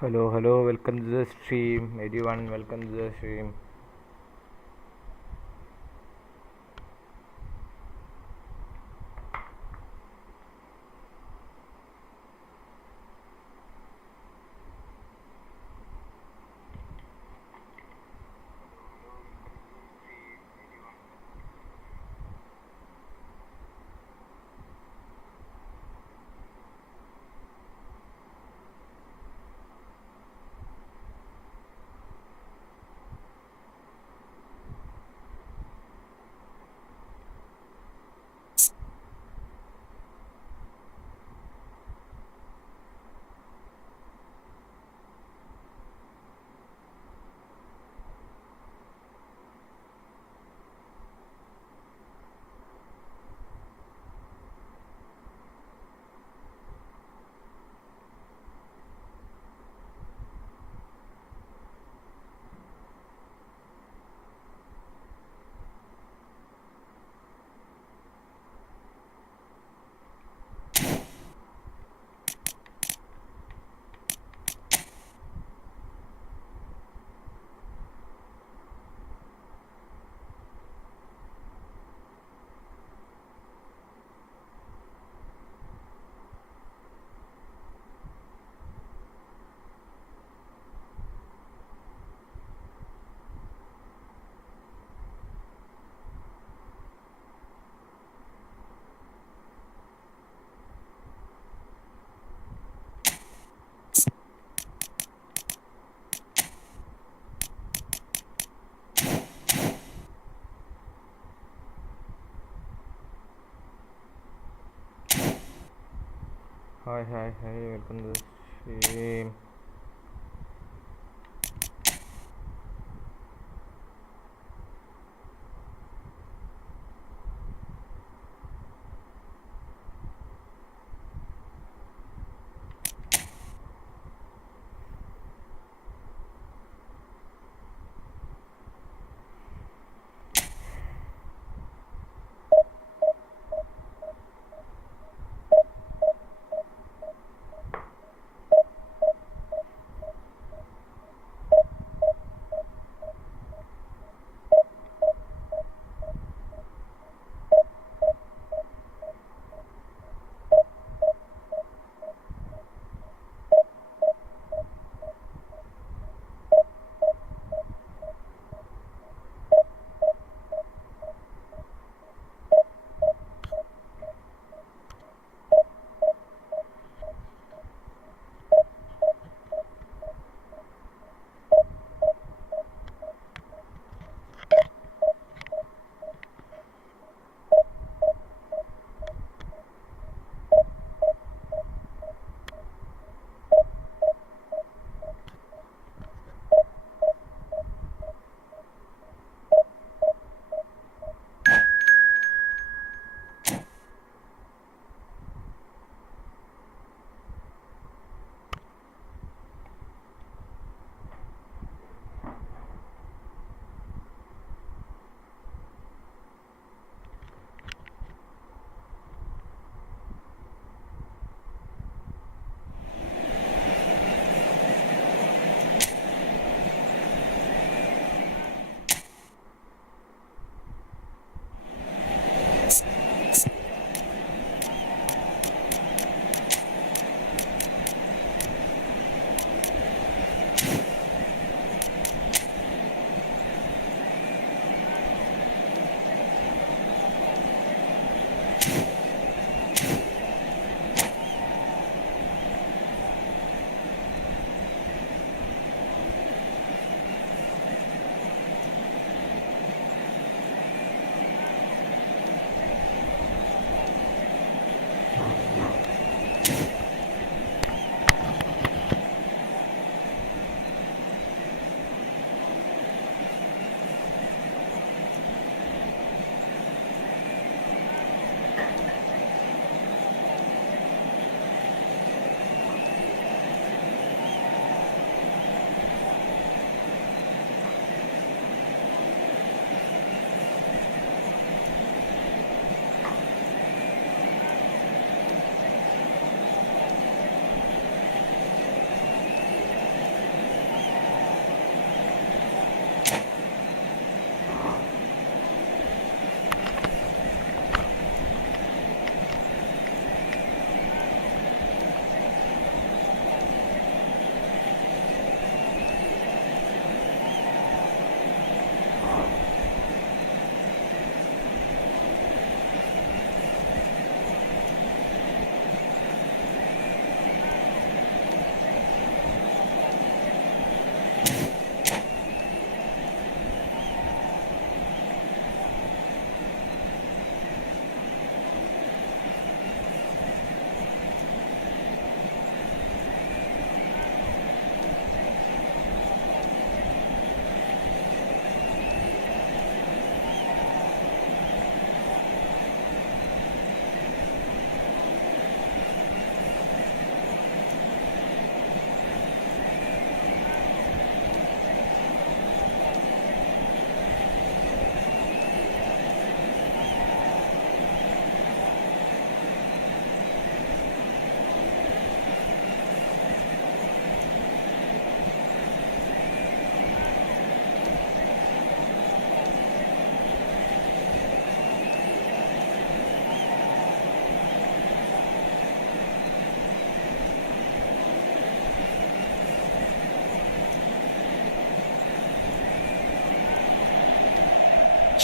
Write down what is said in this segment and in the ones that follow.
Hello, welcome to the stream. Everyone, welcome to the stream. Hi, welcome to the stream.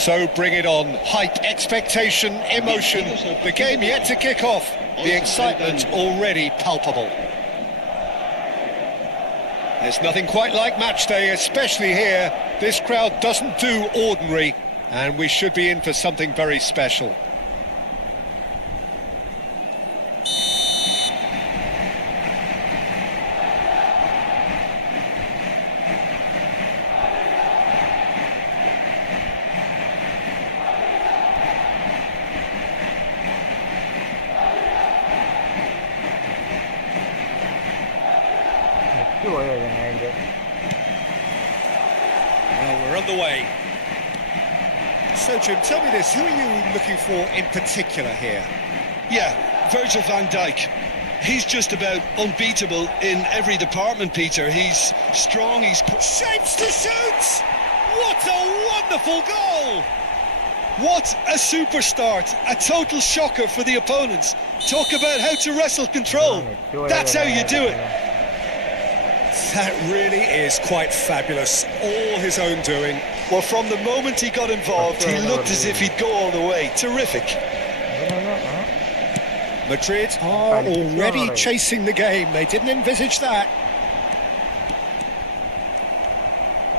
So bring it on. Hype, expectation, emotion. The game yet to kick off. The excitement already palpable. There's nothing quite like match day, especially here. This crowd doesn't do ordinary, and we should be in for something very special. Well, we're underway. So, Jim, tell me this, who are you looking for in particular here? Yeah, Virgil van Dijk. He's just about unbeatable in every department, Peter. He's strong, he's... Shapes to shoot! What a wonderful goal! What a super start, a total shocker for the opponents. Talk about how to wrestle control. That's how you do it. That really is quite fabulous, all his own doing. Well, from the moment he got involved, he looked as if he'd go all the way. Terrific. Madrid are already chasing the game. They didn't envisage that.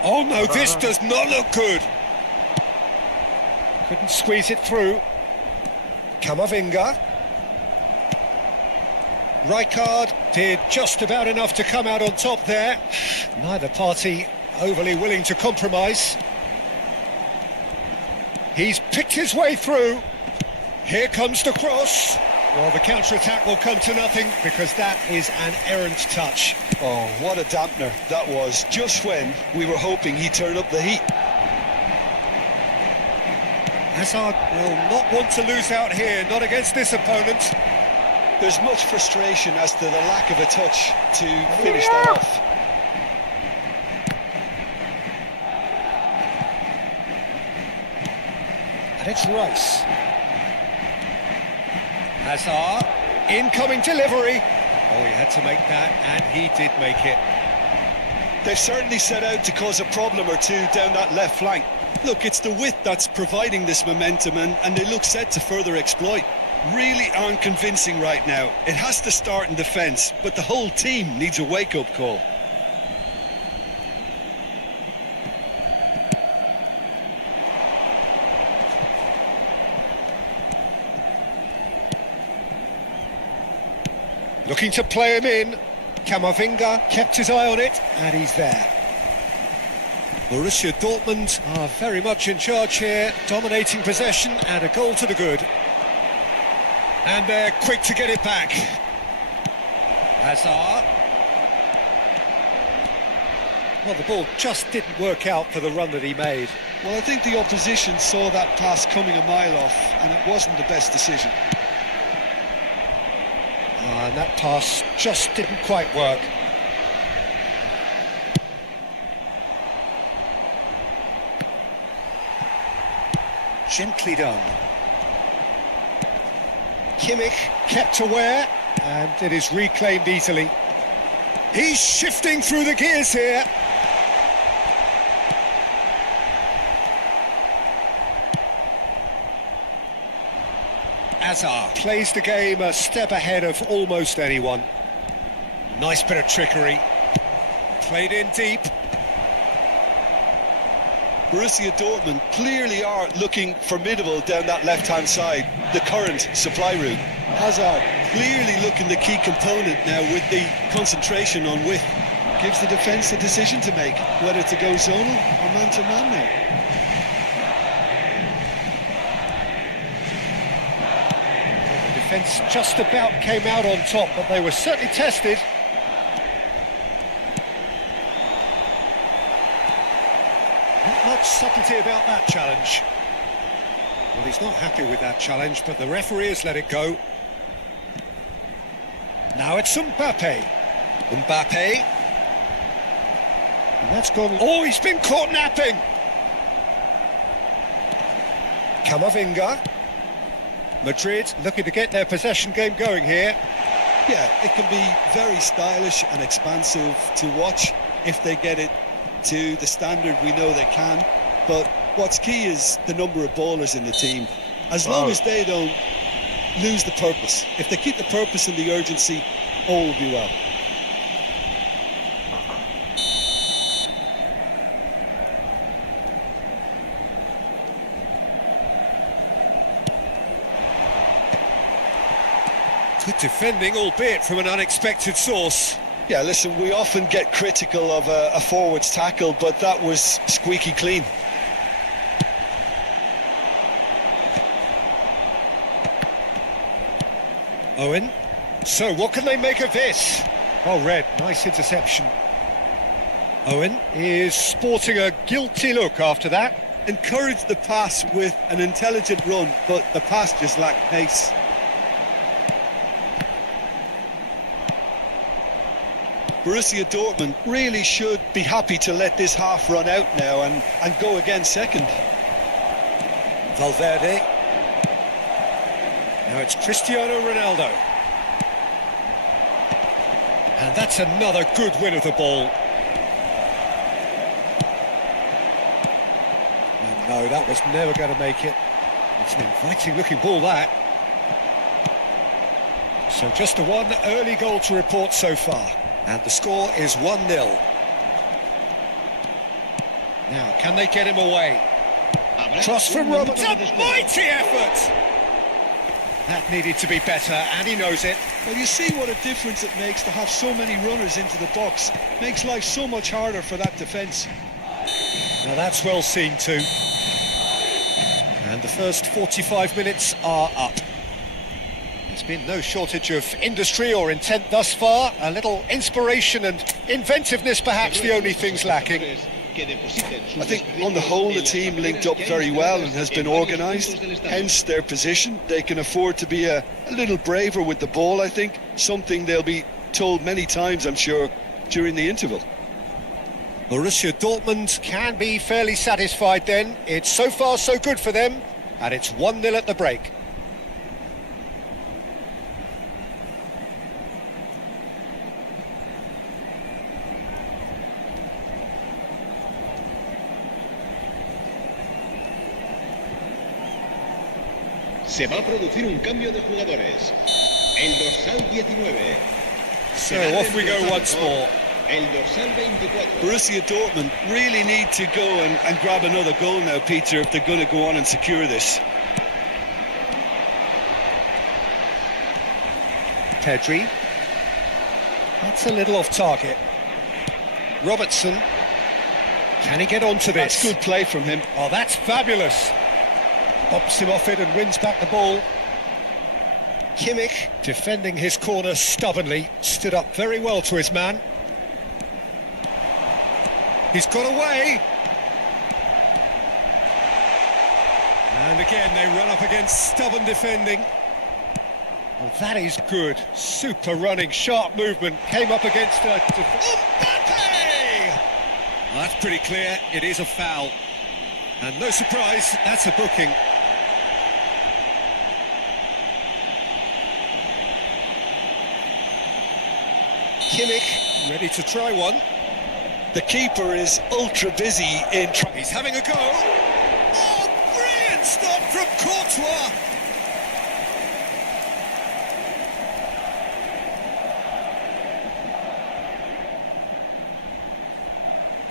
Oh no, this does not look good. Couldn't squeeze it through. Camavinga. Rijkaard did just about enough to come out on top there. Neither party overly willing to compromise. He's picked his way through. Here comes the cross. Well, the counter-attack will come to nothing because that is an errant touch. Oh, what a dampener that was, just when we were hoping he'd turn up the heat. Hazard will not want to lose out here, not against this opponent. There's much frustration as to the lack of a touch to finish that off. And it's Rice. Hazard, incoming delivery. Oh, he had to make that, and he did make it. They've certainly set out to cause a problem or two down that left flank. Look, it's the width that's providing this momentum, and they look set to further exploit. Really aren't convincing right now. It has to start in defence, but the whole team needs a wake-up call. Looking to play him in. Camavinga kept his eye on it, and he's there. Borussia Dortmund are very much in charge here, dominating possession and a goal to the good. And they're quick to get it back. Hazard. Well, the ball just didn't work out for the run that he made. Well, I think the opposition saw that pass coming a mile off, and it wasn't the best decision. And that pass just didn't quite work. Gently done. Kimmich kept aware, and it is reclaimed easily. He's shifting through the gears here. Hazard plays the game a step ahead of almost anyone. Nice bit of trickery. Played in deep. Borussia Dortmund clearly are looking formidable down that left-hand side, the current supply route. Hazard clearly looking the key component now with the concentration on width. Gives the defence a decision to make, whether to go zonal or man-to-man now. The defence just about came out on top, but they were certainly tested. Not much subtlety about that challenge. Well, he's not happy with that challenge, but the referee has let it go. Now it's Mbappe. Mbappe. And that's gone... Oh, he's been caught napping! Camavinga. Madrid looking to get their possession game going here. Yeah, it can be very stylish and expansive to watch if they get it to the standard we know they can, but what's key is the number of bowlers in the team. As long as they don't lose the purpose, if they keep the purpose and the urgency, all will be well. Good defending, albeit from an unexpected source. Yeah, listen, we often get critical of a forward's tackle, but that was squeaky clean. Owen. So what can they make of this? Oh, Red, nice interception. Owen is sporting a guilty look after that. Encouraged the pass with an intelligent run, but the pass just lacked pace. Borussia Dortmund really should be happy to let this half run out now and go again second. Valverde. Now it's Cristiano Ronaldo. And that's another good win of the ball. And no, that was never going to make it. It's an inviting looking ball, that. So just a one early goal to report so far. And the score is 1-0. Now, can they get him away? Cross from Roberts. A mighty effort! That needed to be better, and he knows it. Well, you see what a difference it makes to have so many runners into the box. Makes life so much harder for that defence. Now that's well seen too. And the first 45 minutes are up. There's been no shortage of industry or intent thus far. A little inspiration and inventiveness perhaps the only things lacking. I think on the whole the team linked up very well and has been organised, hence their position. They can afford to be a little braver with the ball, I think, something they'll be told many times, I'm sure, during the interval. Borussia Dortmund can be fairly satisfied then. It's so far so good for them, and it's 1-0 at the break. Se va a producir un cambio de jugadores. El dorsal 19. So off we go once more. El dorsal 24. Borussia Dortmund really need to go and grab another goal now, Peter, if they're going to go on and secure this. Pedri. That's a little off target. Robertson. Can he get onto this? That's good play from him. Oh, that's fabulous. Bumps him off it and wins back the ball. Kimmich, defending his corner stubbornly, stood up very well to his man. He's got away. And again, they run up against stubborn defending. Oh, that is good. Super running, sharp movement. Came up against a... Mbappe! Well, that's pretty clear. It is a foul. And no surprise, that's a booking. Kimmich, ready to try one. The keeper is ultra busy in... He's having a go. Oh, brilliant stop from Courtois.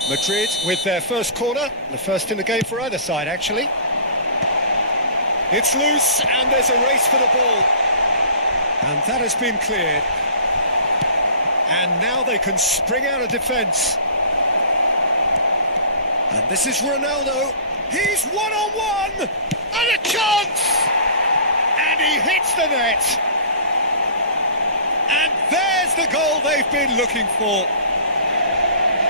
Madrid with their first corner, the first in the game for either side, actually. It's loose, and there's a race for the ball. And that has been cleared. And now they can spring out of defence. And this is Ronaldo. He's one-on-one! And a chance! And he hits the net. And there's the goal they've been looking for.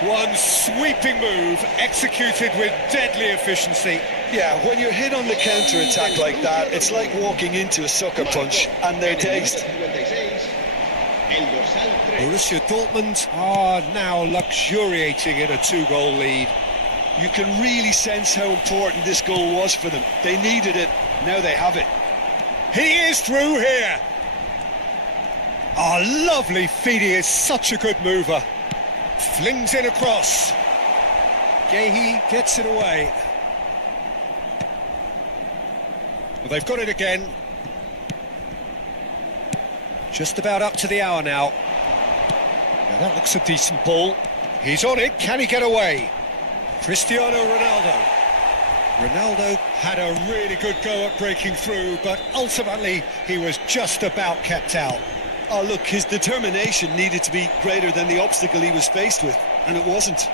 One sweeping move, executed with deadly efficiency. Yeah, when you're hit on the counter-attack like that, it's like walking into a sucker punch, and they're dazed. Borussia Dortmund are now luxuriating in a two-goal lead. You can really sense how important this goal was for them. They needed it, now they have it. He is through here. Oh, lovely feed, he is such a good mover. Flings it across. Gehi gets it away. Well, they've got it again. Just about up to the hour now. Now that looks a decent ball. He's on it, can he get away? Cristiano Ronaldo. Ronaldo had a really good go at breaking through, but ultimately he was just about kept out. Oh, look, his determination needed to be greater than the obstacle he was faced with, and it wasn't.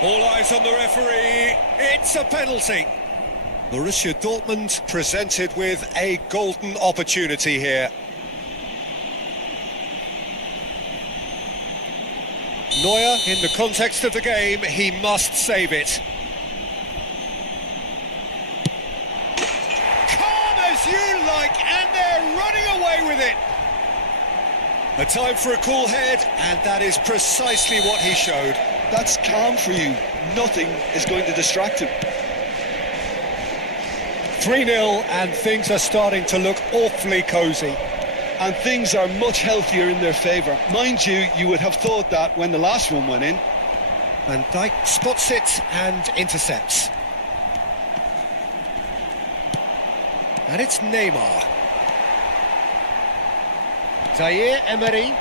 All eyes on the referee. It's a penalty. Borussia Dortmund presented with a golden opportunity here. Neuer, in the context of the game, he must save it. Calm as you like, and they're running away with it. A time for a cool head, and that is precisely what he showed. That's calm for you. Nothing is going to distract him. 3-0, and things are starting to look awfully cosy. And things are much healthier in their favour. Mind you, you would have thought that when the last one went in. Van Dijk spots it and intercepts. And it's Neymar. Zaire Emery.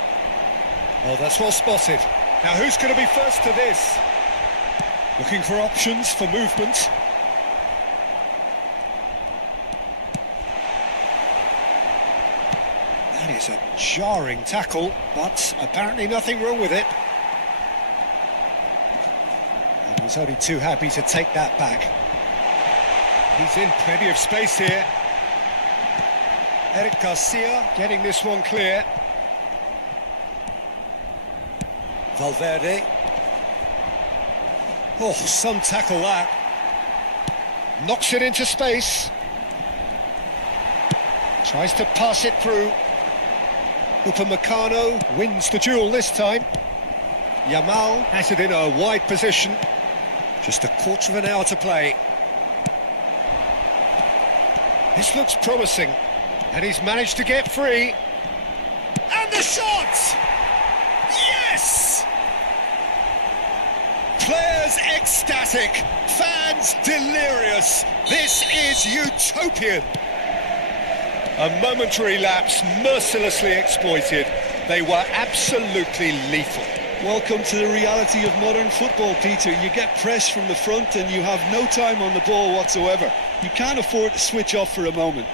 Oh, that's well spotted. Now who's going to be first to this? Looking for options for movement. That is a jarring tackle, but apparently nothing wrong with it. And he was only too happy to take that back. He's in plenty of space here. Eric Garcia getting this one clear. Valverde. Oh, some tackle that. Knocks it into space. Tries to pass it through. Upamecano wins the duel this time. Yamal has it in a wide position. Just a quarter of an hour to play. This looks promising. And he's managed to get free. And the shot! Yes! Players ecstatic, fans delirious. This is utopian. A momentary lapse mercilessly exploited. They were absolutely lethal. Welcome to the reality of modern football, Peter. You get press from the front and you have no time on the ball whatsoever. You can't afford to switch off for a moment.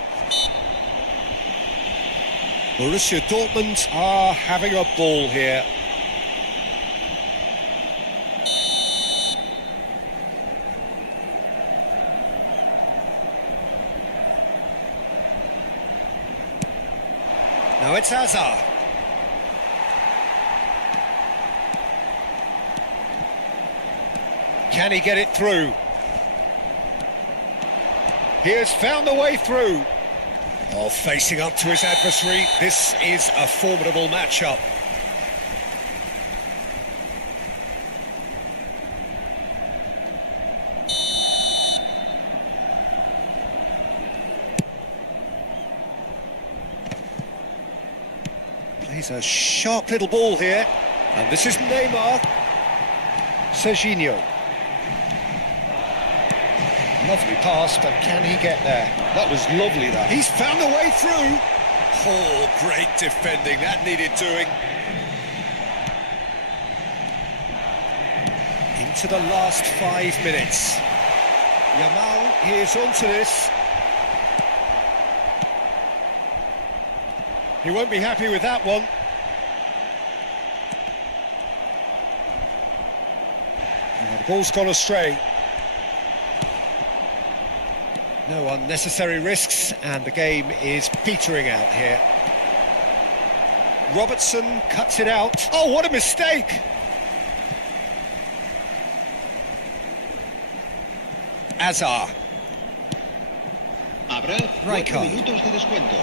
Borussia Dortmund are having a ball here. Now it's Hazard. Can he get it through? He has found the way through. Oh, facing up to his adversary, this is a formidable matchup. Plays a sharp little ball here, and this is Neymar. Serginho. Lovely pass, but can he get there? That was lovely, that. He's found a way through. Oh, great defending. That needed doing. Into the last 5 minutes. Yamal is onto this. He won't be happy with that one. The ball's gone astray. No unnecessary risks, and the game is petering out here. Robertson cuts it out. Oh, what a mistake! Hazard. Habrá 4 Rijkaard. minutos de descuento.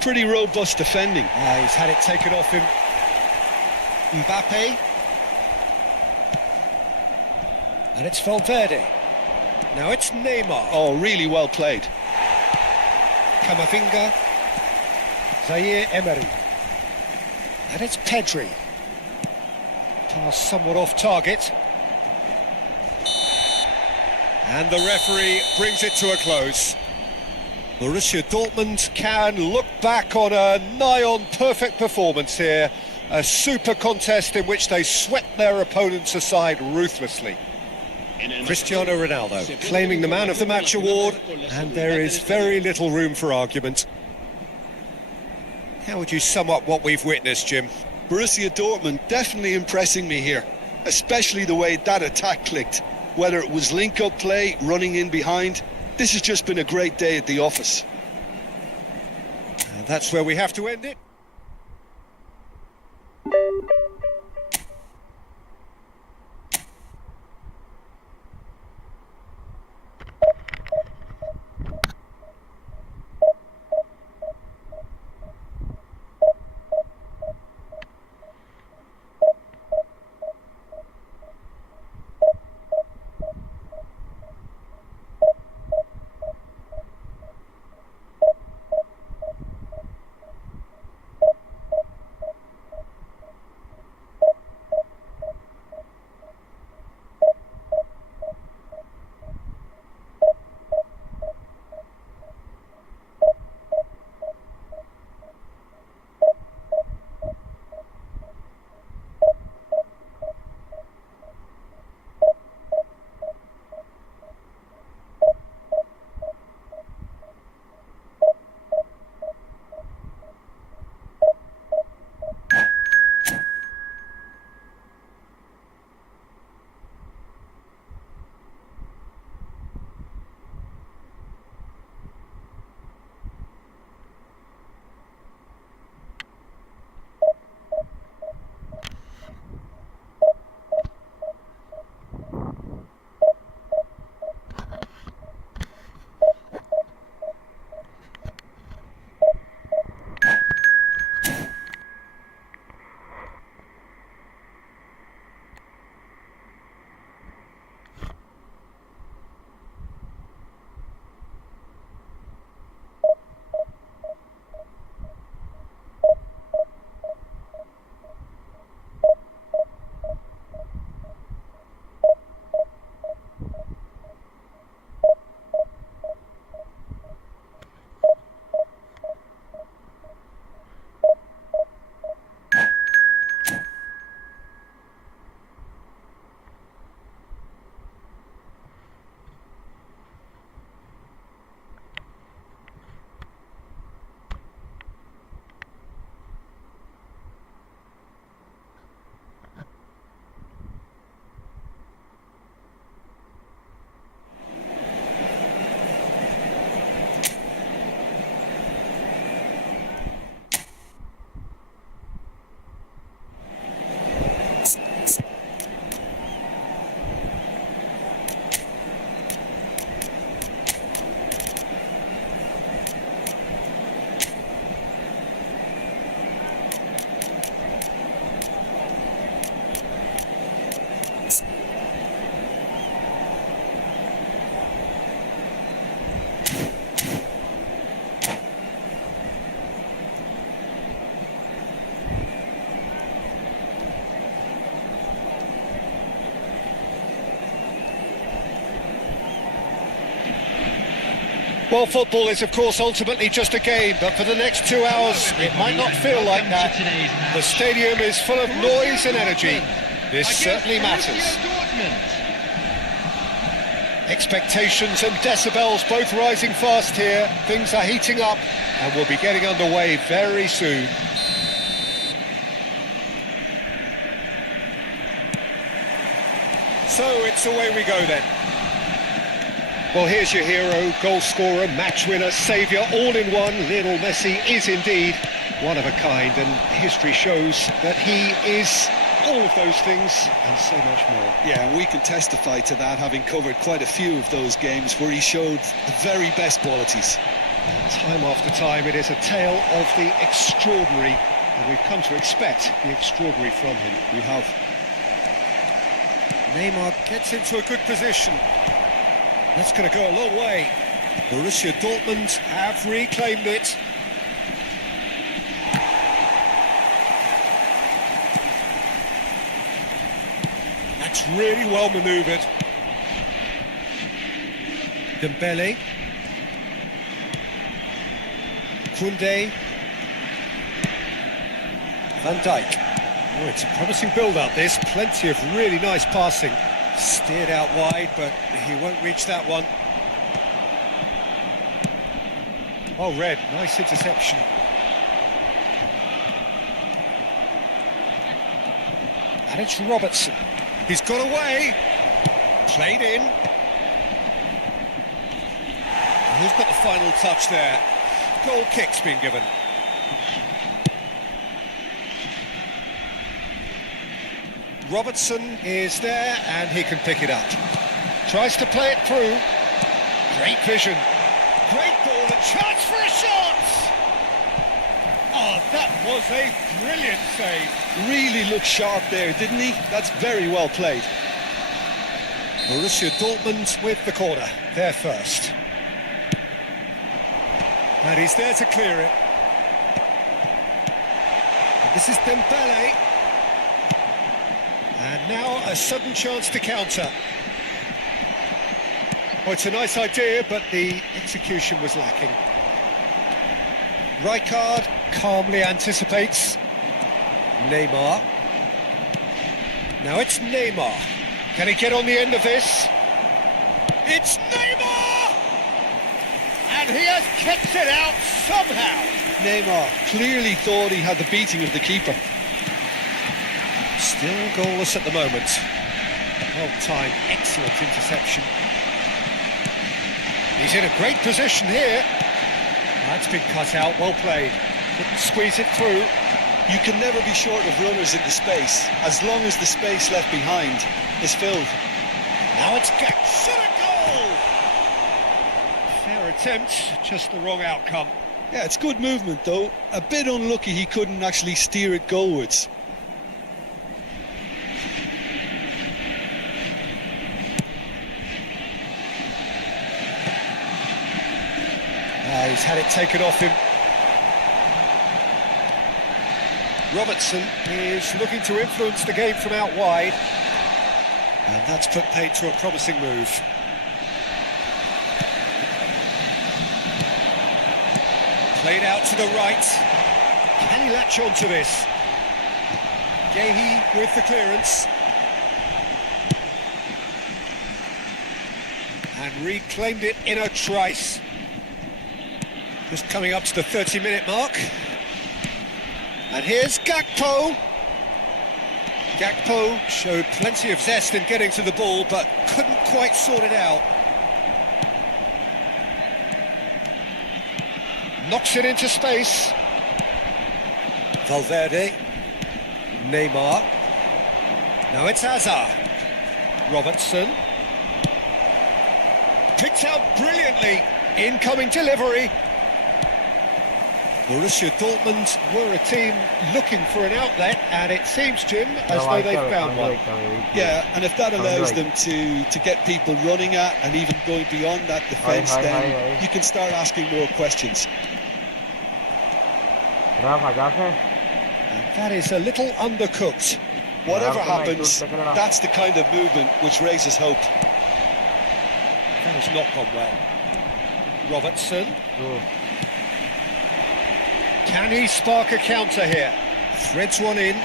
Pretty robust defending. He's had it taken off him. Mbappe. And it's Valverde. Now it's Neymar. Oh, really well played. Camavinga. Zaire Emery. And it's Pedri. Pass somewhat off target. And the referee brings it to a close. Borussia Dortmund can look back on a nigh-on perfect performance here. A super contest in which they swept their opponents aside ruthlessly. Cristiano Ronaldo claiming the Man of the Match award, and there is very little room for argument. How would you sum up what we've witnessed, Jim? Borussia Dortmund definitely impressing me here, especially the way that attack clicked. Whether it was link-up play, running in behind, this has just been a great day at the office. And that's where we have to end it. Well, football is, of course, ultimately just a game, but for the next 2 hours, it might not feel like that. The stadium is full of noise and energy. This certainly matters. Expectations and decibels both rising fast here. Things are heating up, and we'll be getting underway very soon. So it's away we go then. Well, here's your hero, goal scorer, match winner, saviour, all in one. Lionel Messi is indeed one of a kind, and history shows that he is all of those things and so much more. Yeah, and we can testify to that, having covered quite a few of those games where he showed the very best qualities. Time after time, it is a tale of the extraordinary, and we've come to expect the extraordinary from him. We have. Neymar gets into a good position. That's going to go a long way. Borussia Dortmund have reclaimed it. That's really well manoeuvred. Dembele. Koundé. Van Dijk. Oh, it's a promising build-up, this. Plenty of really nice passing. Steered out wide, but he won't reach that one. Oh, Red, nice interception. And it's Robertson. He's got away. Played in. Who's got the final touch there? Goal kick's been given. Robertson is there and he can pick it up. Tries to play it through. Great vision. Great ball, a chance for a shot! Oh, that was a brilliant save. Really looked sharp there, didn't he? That's very well played. Borussia Dortmund with the corner. They're first. And he's there to clear it. And this is Dembele. And now a sudden chance to counter. Oh, it's a nice idea, but the execution was lacking. Rijkaard calmly anticipates. Neymar. Now it's Neymar. Can he get on the end of this? It's Neymar! And he has kept it out somehow. Neymar clearly thought he had the beating of the keeper. Still goalless at the moment. Well timed, excellent interception. He's in a great position here. That's been cut out, well played. Couldn't squeeze it through. You can never be short of runners in the space, as long as the space left behind is filled. Now it's shot a goal! Fair attempt, just the wrong outcome. Yeah, it's good movement though. A bit unlucky he couldn't actually steer it goalwards. He's had it taken off him. Robertson is looking to influence the game from out wide. And that's put paid to a promising move. Played out to the right. Can he latch on to this? Gehi with the clearance. And reclaimed it in a trice. Just coming up to the 30-minute mark. And here's Gakpo. Gakpo showed plenty of zest in getting to the ball, but couldn't quite sort it out. Knocks it into space. Valverde. Neymar. Now it's Hazard. Robertson. Picked out brilliantly. Incoming delivery. Borussia Dortmund were a team looking for an outlet, and it seems, Jim, as though they've found one. Yeah, and if that allows them to get people running at and even going beyond that defence, then you can start asking more questions. And that is a little undercooked. Whatever happens, that's the kind of movement which raises hope. That has not gone well. Robertson. Can he spark a counter here? Threads one in.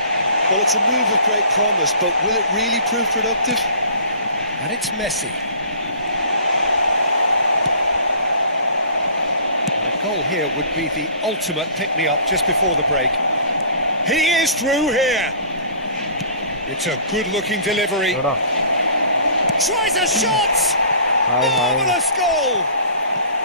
Well, it's a move of great promise, but will it really prove productive? And it's Messi. And a goal here would be the ultimate pick-me-up just before the break. He is through here. It's a good-looking delivery. Tries a shot! Marvellous goal!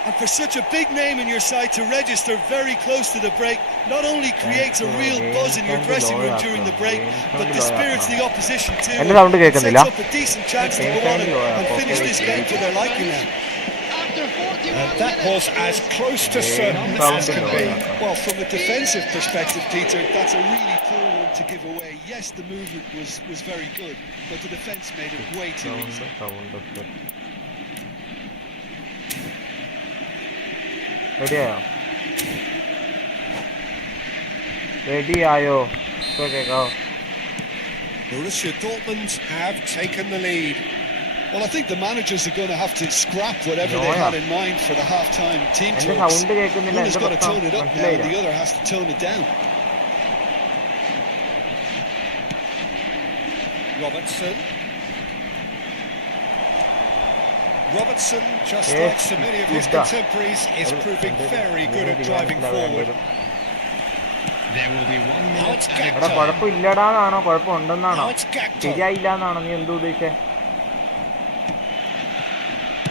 And for such a big name in your side to register very close to the break, not only creates a real buzz in your dressing room during the break, but dispirits the opposition too. It sets up a decent chance to go on and finish this game to their liking now. And that was as close to certain as can be. Well, from a defensive perspective, Peter, that's a really poor one to give away. Yes, the movement was very good, but the defence made it way too easy. Ready ayo. Borussia Dortmund have taken the lead. Well, I think the managers are going to have to scrap whatever they had in mind for the half-time team എൻ്റെ talks. Sound കേൾക്കുന്നില്ല, One has എൻ്റെ got to പ്രശ്നം tone it up now, and the മനസ്സിലായില്ല. other has to tone it down. Robertson, just like so many of his contemporaries, is proving very good at driving forward. There will be 1 Now minute it's added എടാ time. കുഴപ്പമില്ലടാന്നാണോ കുഴപ്പമുണ്ടെന്നാണോ Now it's Gakpo. ശരിയായില്ല എന്നാണോ നീ എന്ത് ഉദ്ദേശിച്ചേ?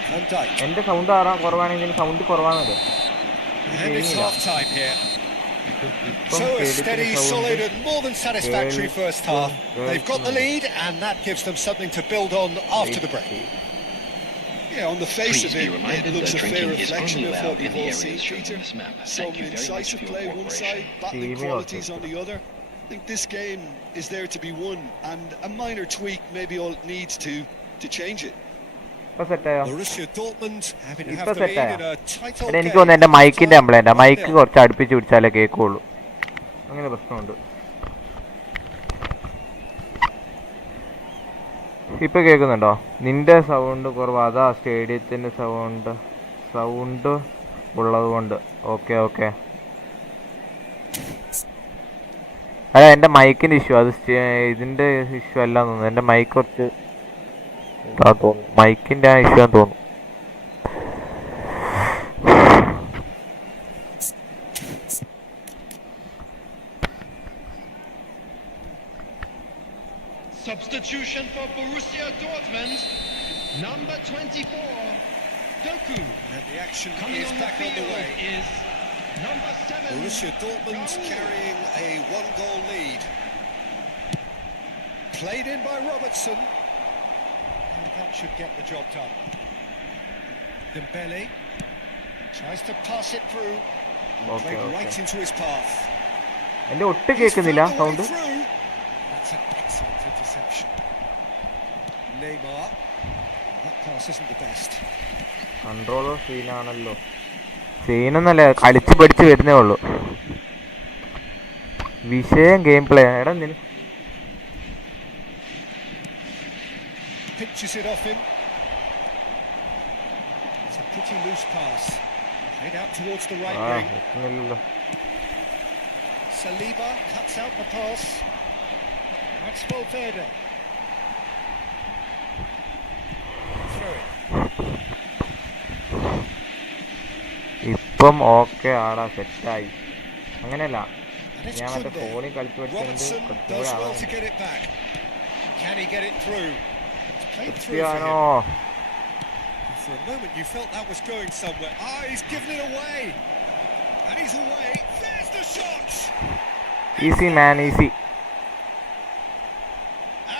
Van Dijk. എന്റെ sound കുറവാണെങ്കിൽ sound കുറവാന്നല്ലേ? And it's half-time here. So a steady, solid and more than satisfactory first half. They've got the lead and that gives them something to build on after the break. Yeah, on the face Please of be it, reminded it looks that a fair drinking is reflection only of what allowed in we've the all seen, areas shown Peter. on this map. Some Thank you very much incisive for your play one cooperation. side, battling qualities on the other. I think this game is there to be won, and a minor tweak maybe all it needs to change it. ഇപ്പൊ സെറ്റായോ? Borussia Dortmund having to ഇപ്പൊ have the lead സെറ്റായോ? in a tight old എടാ എനിക്ക് game. തോന്നുന്നു എന്റെ മൈക്കിന്റെ complaint. Mic കുറച്ച് അടുപ്പിച്ച് പിടിച്ചാലേ കേൾക്കുള്ളൂ. അങ്ങനെ പ്രശ്നമുണ്ട്. ഇപ്പൊ കേൾക്കുന്നുണ്ടോ? നിന്റെ സൗണ്ട് കുറവ്, അതാ സ്റ്റേഡിയത്തിന്റെ സൗണ്ട് ഉള്ളത് കൊണ്ട്. Okay okay. അല്ല എൻ്റെ മൈക്കിൻ്റെ ഇഷ്യൂ, അത് ഇതിൻ്റെ ഇഷ്യൂ അല്ല തോന്നുന്നു. എൻ്റെ മൈക്ക് കുറച്ച് എന്താ തോന്നുന്നു, മൈക്കിൻ്റെ ആ ഇഷ്യൂ ആണെന്ന് തോന്നുന്നു. Substitution for Borussia Dortmund, number 24, Doku. And the action Coming is on the back on the field way. is number 7. Borussia Dortmund Varane. carrying a one-goal lead. Played in by Robertson. And that should get the job done. Dembele tries to pass it through. Okay, Played okay. right into his path. എൻ്റെ ഒട്ടും കേൾക്കുന്നില്ല He's found sound. the way through. That's an excellent interception. Neymar. That pass isn't the best. Controller സീനാണല്ലോ. സീനൊന്നല്ല, കളിച്ച് പഠിച്ച് വരുന്നേ ഉള്ളൂ. വിഷയം ഗെയിം പ്ലേ. എടാ Pinches it off him. It's a pretty loose pass. Played out towards the right wing. എത്തുന്നില്ലല്ലോ. Saliba cuts out the pass. That's Valverde. Through it. ഇപ്പം okay ആടാ, സെറ്റായി. അങ്ങനെയല്ല, And it's ഞാൻ മറ്റേ Koundé. ഫോണിൽ കളിച്ച് Robertson പഠിച്ചത് does well to get it back. Can he get it through? It's played through for Cristiano. him. For a moment you felt that was going somewhere. Ah, he's given it away. And he's away. There's the shot. Easy man, easy.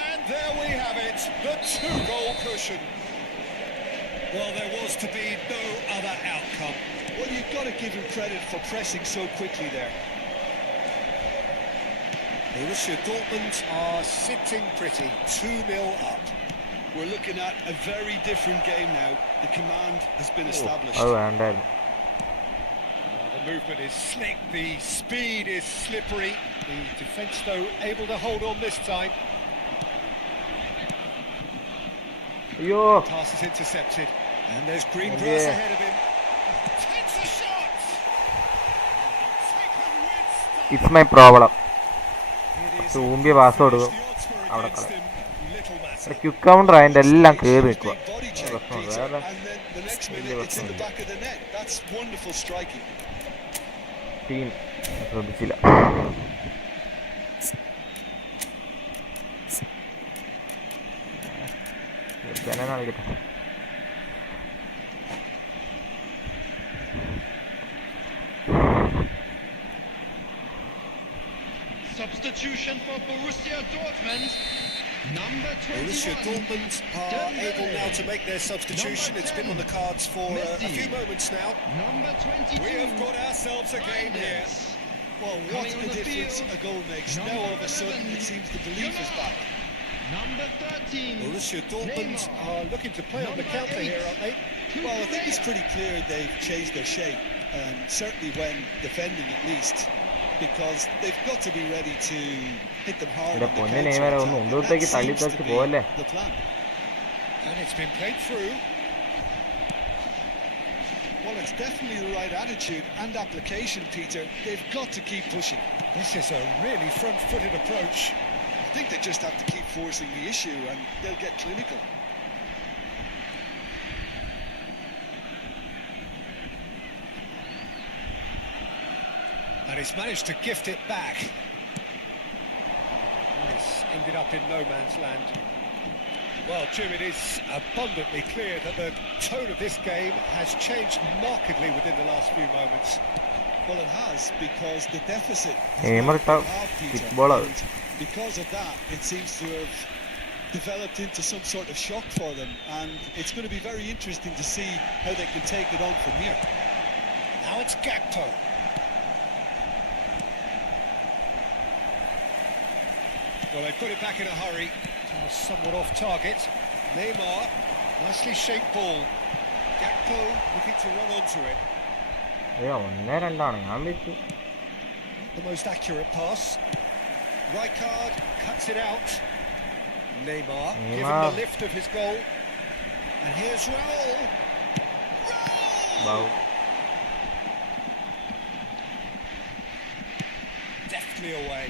And there we have it. The two-goal cushion. Well, there was to be no other outcome. Well, you've got to give him credit for pressing so quickly there. Borussia Dortmund are sitting pretty, 2-0 up. We're looking at a very different game now. The command has been established. അത് വേണ്ടായിരുന്നു. The movement is slick, the speed is slippery. The defence, though, able to hold on this time. അയ്യോ, Pass is intercepted. And there's green Oh, grass yeah. ahead of him. Takes a shot! Taken with style. It's my problem. It is തൂമ്പിയ pass കൊടുക്കും, the odds were അവിടെ against കളയും. him. Little matter. Quick counter അതിൻ്റെ എല്ലാം കയറി നിൽക്കുക. Big body check, പ്രശ്നമുണ്ട്. Peter, വേറെ and then the next വലിയ minute it's in the പ്രശ്നമില്ല. back of the net. That's wonderful striking. Team ശ്രദ്ധിച്ചില്ല. ജനം കളിക്കട്ടെ. Substitution for Borussia Dortmund, number 21. Borussia Dortmund are able now to make their substitution. It's been on the cards for a few moments now. Number 22. We have got ourselves a game here. Well, what a difference a goal makes. Now all of a sudden it seems the belief is back. Number 13. Borussia Dortmund are looking to play on the counter here, aren't they? Well, I think it's pretty clear they've changed their shape, certainly when defending at least, because they've got to be ready to hit them hard. ഇവിടെ on the പൊന്നെ counter നെയ്മറെ attack, ഒന്ന് and മുന്നോട്ടേക്ക് that തള്ളി seems to തച്ച് be പോലെ. the plan. And it's been played through. Well, it's definitely the right attitude and application, Peter. They've got to keep pushing. This is a really front-footed approach. I think they just have to keep forcing the issue and they'll get clinical. And he's managed to gift it back. And it's ended up in no man's land. Well, Jim, it is abundantly clear that the tone of this game has changed markedly within the last few moments. Well, it has, because the deficit Aimer has now ta- been halved, Peter, footballer. and because of that, it seems to have developed into some sort of shock for them, and it's going to be very interesting to see how they can take it on from here. Now it's Gakpo. Well, they put it back in a hurry. Somewhat off target. Neymar, nicely shaped ball. Gakpo looking to run onto it. The most accurate pass. Rijkaard cuts it out. Neymar given the lift of his goal. And here's Raul. Raul! Deftly away.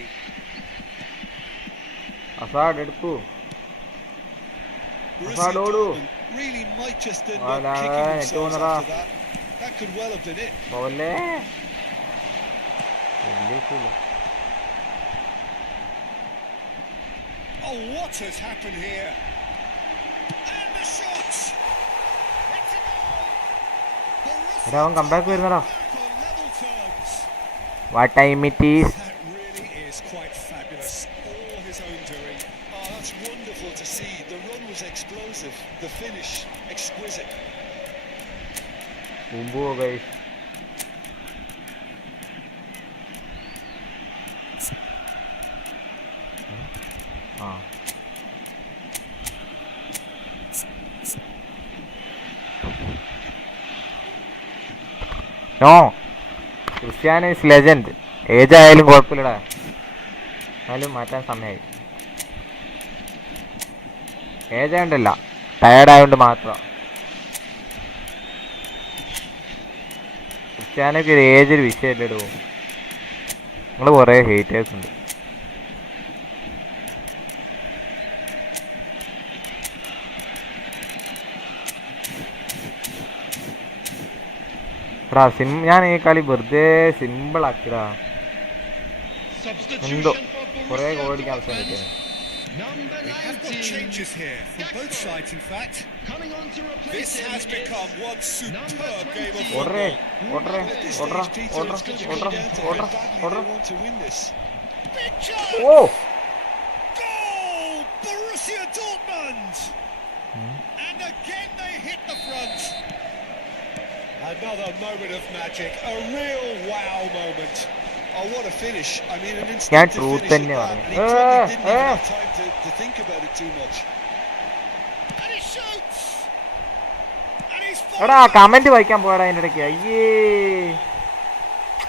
Borussia Dortmund really might just end up kicking themselves after that. That could well have been it. Oh, what has happened here? And the shot! It's a goal! Come back on level terms. What time it is? That really is quite fabulous. All his own doing. Oh, that's wonderful to see. The run was explosive, the finish exquisite. Umbu guys. No. Cristiano is legend. Age ആയാലും കുഴപ്പമില്ലടാ. എന്നാലും മാറ്റാൻ സമയമായി. Age ആയതുകൊണ്ടല്ല, tired ആയതുകൊണ്ട് മാത്രം. ക്രിസ്ത്യാനോക്ക് ഒരു age ഒരു വിഷയമല്ലേ ഇടുമോ? നിങ്ങൾ കുറേ ഹേറ്റേഴ്സ് ഉണ്ട്. ഞാൻ ഈ കളി വെറുതെ സിമ്പിൾ ആക്കിടാ. എന്തോ കുറേ ഗോളടിക്കാൻ അവസരം കിട്ടിയത്. We have got changes here from both sides, in fact. This has become one superb game of football. Big chance! Oh! Goal! Borussia Dortmund! And again they hit the front. Another moment of magic, a real wow moment. Oh, what a finish. I mean, an instinctive finish at that. And he probably didn't even have time to think about it too much. And he shoots! And he's എടാ comment വായിക്കാൻ പോയടാ അതിൻ്റെ ഇടയ്ക്ക്. അയ്യേ,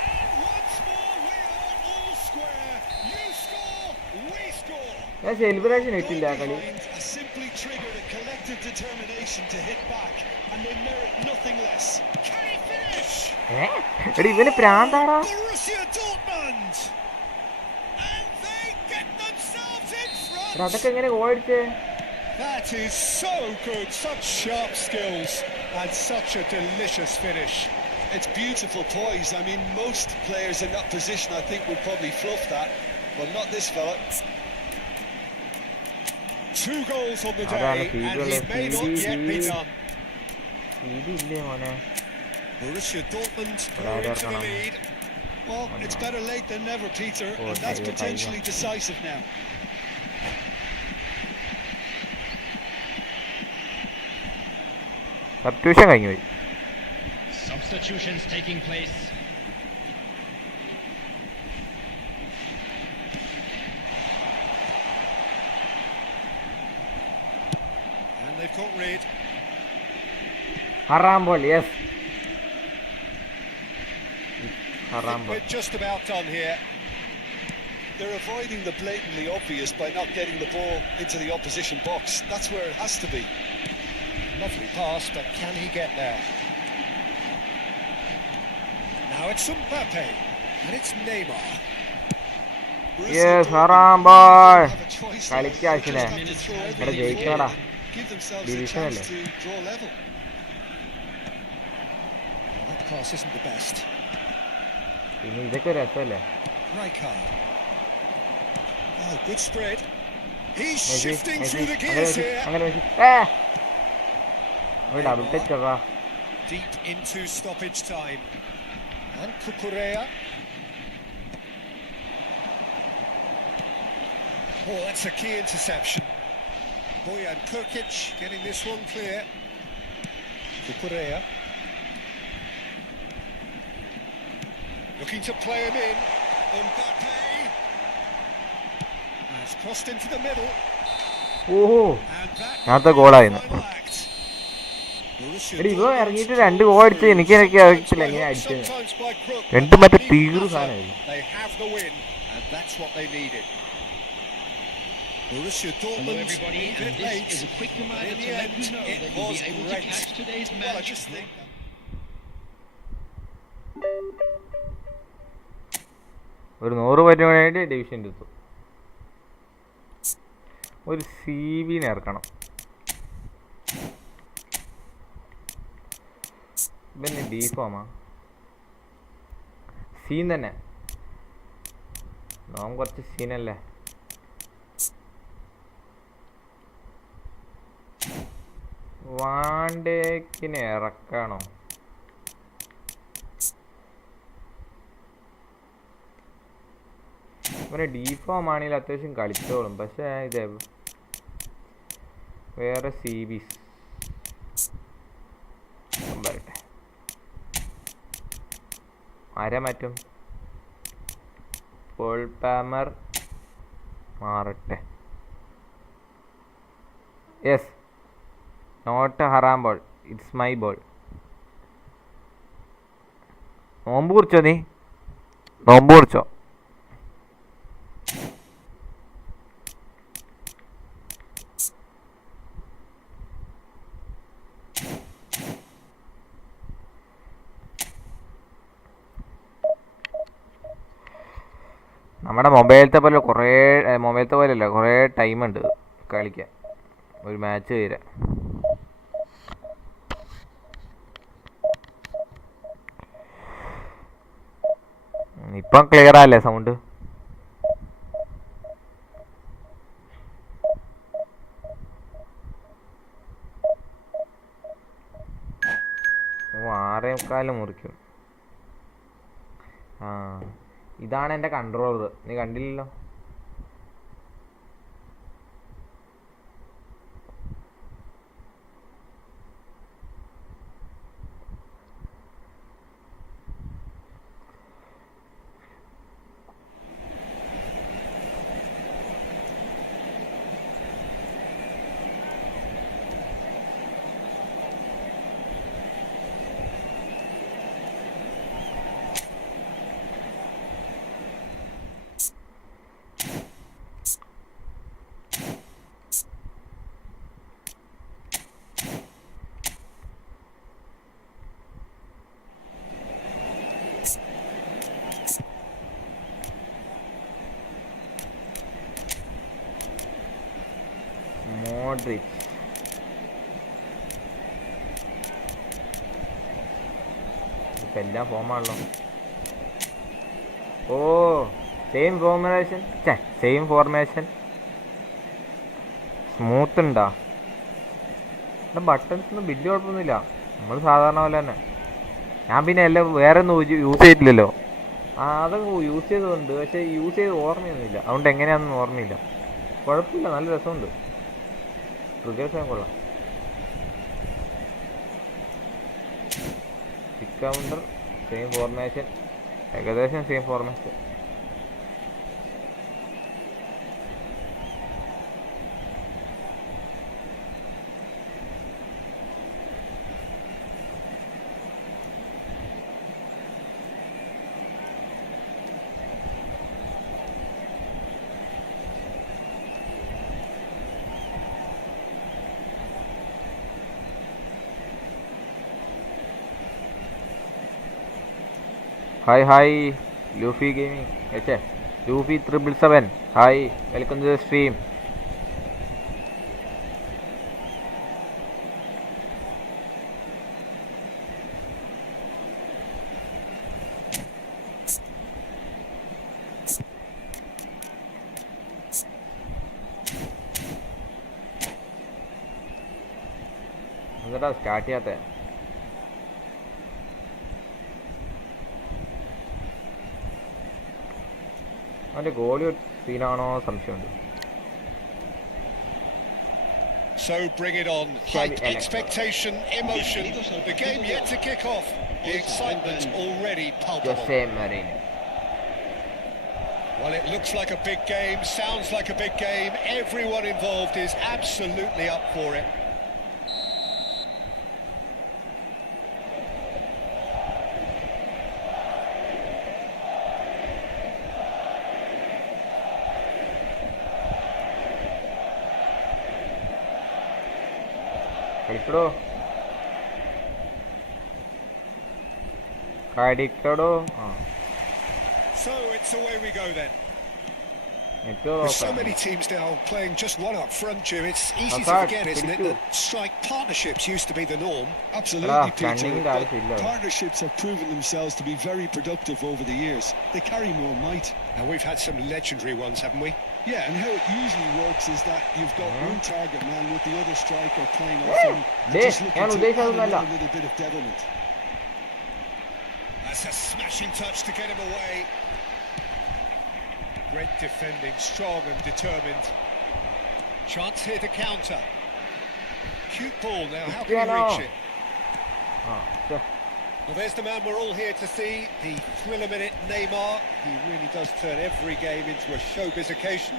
And once more we are all square. You score, we score. ഞാൻ celebration ഇട്ടില്ല ആ കളി. Behind has simply triggered a collective determination to hit back, and they merit nothing less. Can he finish? എടി ഇവന് പ്രാന്താടാ. Borussia Dortmund! And they get themselves in front! എടാ അതൊക്കെ എങ്ങനെ ഗോളടിച്ചേ? That is so good, such sharp skills and such a delicious finish. It's beautiful poise. I mean, most players in that position, I think, would probably fluff that, but not this fella. 2 goals on the day, and he may not yet be done. ഇതില്ലേ മോനെ? Borussia Dortmund going into the lead. Well, it's better late than never, Peter, and that's potentially decisive now. Substitution കഴിഞ്ഞു പോയി. Substitutions taking place. And they've got rid. Haram ball, yes. Haram ball. We're just about done here. They're avoiding the blatantly obvious by not getting the ball into the opposition box. That's where it has to be. Lovely pass, but can he get there? Now it's Mbappe, and it's Neymar. Yes, haram boy. കളിക്ക് ആശിനെ ഇവിടെ ജയിക്കണടാ division അല്ലേ. That pass isn't the best. പിന്നെ ഇതൊക്കെ രസമല്ലേ. Rijkaard. Oh, good spread. He's shifting through the gears here. Deep into stoppage time. And Cucurella. Oh, that's a key interception. Bojan Krkic getting this one clear. Cucurella. Looking to play him in. Mbappe. Has crossed into the middle. ഞാനത്തെ ഗോളായിരുന്നു. എടി ഇവ ഇറങ്ങിയിട്ട് 2 goal അടിച്ചത് എനിക്ക് അറിയത്തില്ല എങ്ങനെ അടിച്ചത്. 2 മറ്റേ തീർ സാധനമായിരുന്നു. Hello everybody, and this is a quick reminder to let you know that you'll be able to catch today's match. ഒരു 100 പരിപാടി ഡിവിഷൻ എടുത്തു. ഒരു CV ഇറക്കണം. പിന്നെ ഡി ഫോമാ സീൻ തന്നെ നോം കുറച്ച് സീനല്ലേ. വാണ്ടേക്കിനെ ഇറക്കണോ? ഇവരെ ഡി ഫോം ആണെങ്കിൽ അത്യാവശ്യം കളിച്ചോളും. പക്ഷേ ഇത് വേറെ CBs വരട്ടെ. ആരെ മാറ്റും? പോൾ പാമർ മാറട്ടെ. യെസ്, നോട്ട് ഹറാം ബോൾ, ഇറ്റ്സ് മൈ ബോൾ. നോമ്പ് കുറിച്ചോ? നീ നോമ്പ് കുറിച്ചോ? നമ്മുടെ മൊബൈലത്തെ പോലെയല്ല, കുറേ ടൈമുണ്ട് കളിക്കാൻ, ഒരു മാച്ച് തീരാൻ. ഇപ്പം ക്ലിയർ ആല്ലേ സൗണ്ട്? ഓ 6:15 മുറിക്കും. ആ, ഇതാണ് എൻ്റെ കൺട്രോളർ. നീ കണ്ടില്ലല്ലോ. മോഡ്രിച്ച്, ഇപ്പം എല്ലാം ഫോമാണല്ലോ. ഓ, സെയിം ഫോർമേഷൻ സ്മൂത്ത് ഉണ്ടാ? ബട്ടൺസ് ഒന്നും വലിയ കുഴപ്പമൊന്നുമില്ല, നമ്മൾ സാധാരണ പോലെ തന്നെ. ഞാൻ പിന്നെ എല്ലാം വേറെ ഒന്നും യൂസ് ചെയ്തിട്ടില്ലല്ലോ. അതൊക്കെ യൂസ് ചെയ്തതുണ്ട്, പക്ഷേ യൂസ് ചെയ്ത് ഓർമ്മയൊന്നുമില്ല. അതുകൊണ്ട് എങ്ങനെയാണെന്ന് ഓർമ്മയില്ല. കുഴപ്പമില്ല, നല്ല രസമുണ്ട്. ട്രിഗേഴ്സ് കൊള്ളാം. പിക്ക് കൗണ്ടർ സെയിം ഫോർമേഷൻ, ഏകദേശം same formation. Hi, Luffy Gaming. Hey, Luffy 777. Hi, welcome to the stream. എന്താ സ്റ്റാർട്ട് ചെയ്യാത്ത അവൻ്റെ ഗോളി സീനാണോ സംശയമുണ്ട്. So bring it on. Height, expectation, emotion. The game yet to kick off. The excitement already palpable. Well, it looks like a big game, sounds like a big game. Everyone involved is absolutely up for it. So it's away we go then. With so many teams now playing just one up front, Jim, it's easy to forget, isn't it, that strike partnerships used to be the norm. Absolutely, Peter. But partnerships have proven themselves to be very productive over the years. They carry more might. And we've had some legendary ones, haven't we? Yeah, and how it usually works is that you've got one target man with the other striker playing off him and just looking to add a little bit of devilment. That's a smashing touch to get him away. Great defending, strong and determined. Chance here to counter. Cute ball now, how can he reach it? Well, there's the man we're all here to see, the thriller-minute Neymar. He really does turn every game into a showbiz occasion.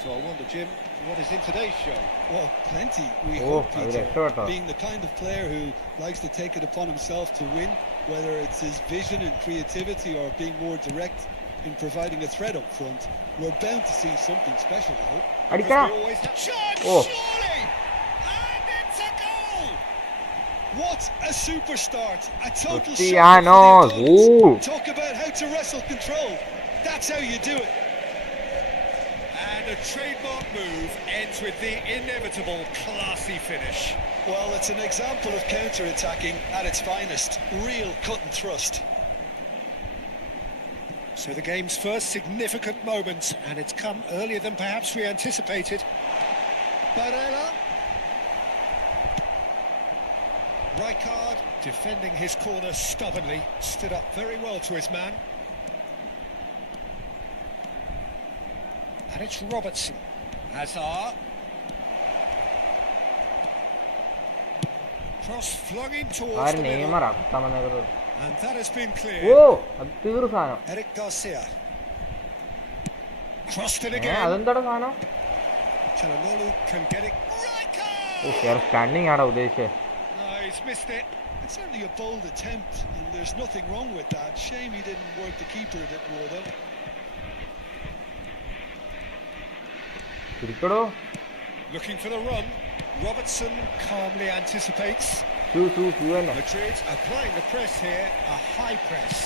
So I wonder, Jim, what is in today's show? Well, plenty, we hope, Peter. Being the kind of player who likes to take it upon himself to win, whether it's his vision and creativity or being more direct in providing a threat up front, we're bound to see something special, I hope. Surely! And it's a goal! What a super start! A total Cristianos! Talk about how to wrestle control. That's how you do it. And a trademark move ends with the inevitable classy finish. Well, it's an example of counter-attacking at its finest. Real cut and thrust. So the game's first significant moment, and it's come earlier than perhaps we anticipated. Varane. Rijkaard, defending his corner stubbornly, stood up very well to his man. And it's Robertson. Hazard. Cross flung in towards the middle. And that has been cleared. Eric Garcia. Crossed it again. Çalhanoğlu can get it. Rijkaard! No, he's missed it. It's certainly a bold attempt, and there's nothing wrong with that. Shame he didn't work the keeper a bit more, though. Looking for the run. Robertson calmly anticipates. Madrid applying the press here, a high press.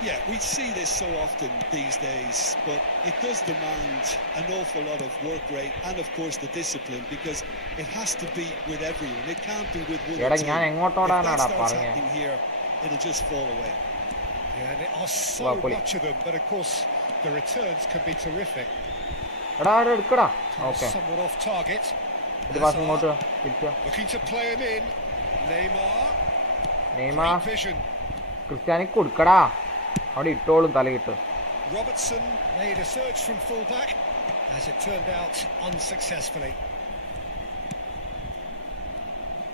Yeah, we see this so often these days, but it does demand an awful lot of work rate and, of course, the discipline, because it has to be with everyone. It can't be with one or two. If that starts happening here, it'll just fall away. Yeah, and there are so much of them, but of course, the returns can be terrific. Somewhat off target. Looking to play him in. Neymar. Vision. Robertson made a surge from fullback, as it turned out unsuccessfully.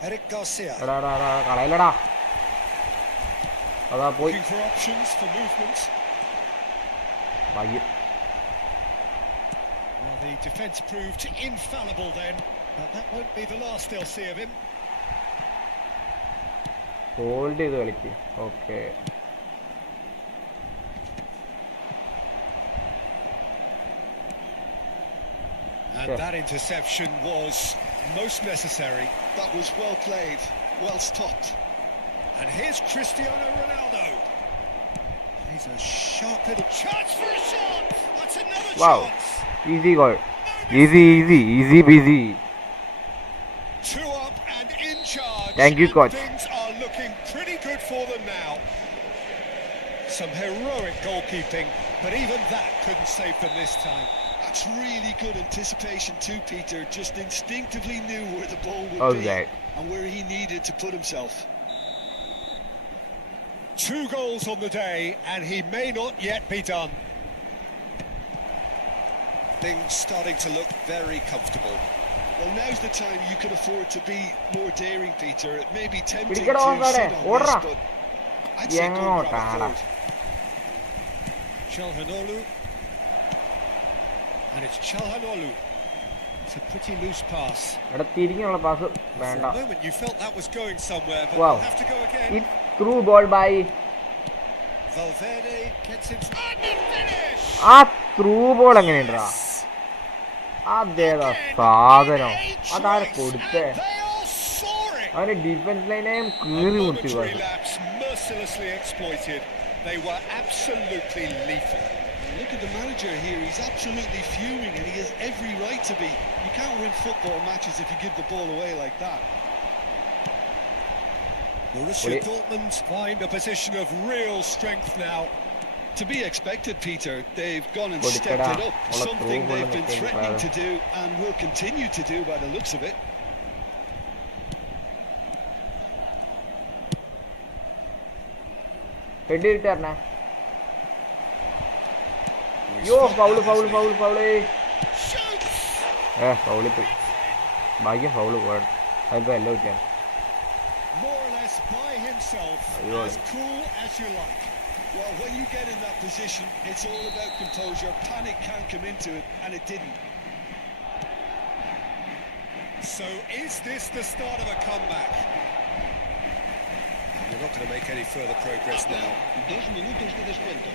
Eric Garcia. Looking for options for movement. Well, the defence proved infallible then, but that won't be the last they'll see of him. Okay. And that interception was most necessary. That was well played, well stopped. And here's Cristiano Ronaldo. He's a sharp little chance for a shot. That's another Wow. chance. Easy goal. Easy busy. 2 up and in charge. Thank you, and coach. Things are looking pretty good for them now. Some heroic goalkeeping, but even that couldn't save them this time. That's really good anticipation too, Peter. Just instinctively knew where the ball would be Offside. and where he needed to put himself. 2 goals on the day, and he may not yet be done. Things starting to look very comfortable. Well, now's the time you can afford to be more daring, Peter. It may be tempting to Pidikkada sit ovare. on this, Orra. but I'd say go and grab it Engottada. forward. Çalhanoğlu. And it's Çalhanoğlu. It's a pretty loose pass. എടാ തിരിഞ്ഞുള്ള pass For വേണ്ട. a moment you felt that was going somewhere, but Wow. they'll have to go again. It's through ball by. Valverde gets in and the finish! ആ through ball എങ്ങനെയുണ്ടാ? അതേതാ സാധനം? അതാരെ കൊടുത്തേ? They all saw it! അവന് defence ലൈനെയും A കീറി മുട്ടി momentary lapse mercilessly exploited. They were absolutely lethal. Look at the manager here. He's absolutely fuming, and he has every right to be. You can't win football matches if you give the ball away like that. Borussia Dortmund find a position of real strength now. To be expected, Peter. They've gone and But stepped it it's up. all a Something through they've ball been in the threatening game, to do and will continue to do by the looks of it. Head ഇട്ടാ. യോ foul. Shoots! ഫൗളി പോയി. ഭാഗ്യം foul പോയ. അതിപ്പോ എല്ലാം കിട്ടിയാണ്. More or less by himself, Really? as cool as you like. Well, when you get in that position, it's all about composure. Panic can't come into it, and it didn't. So is this the start of a comeback? You're not going to make any further progress now. 2 minutos de descuento.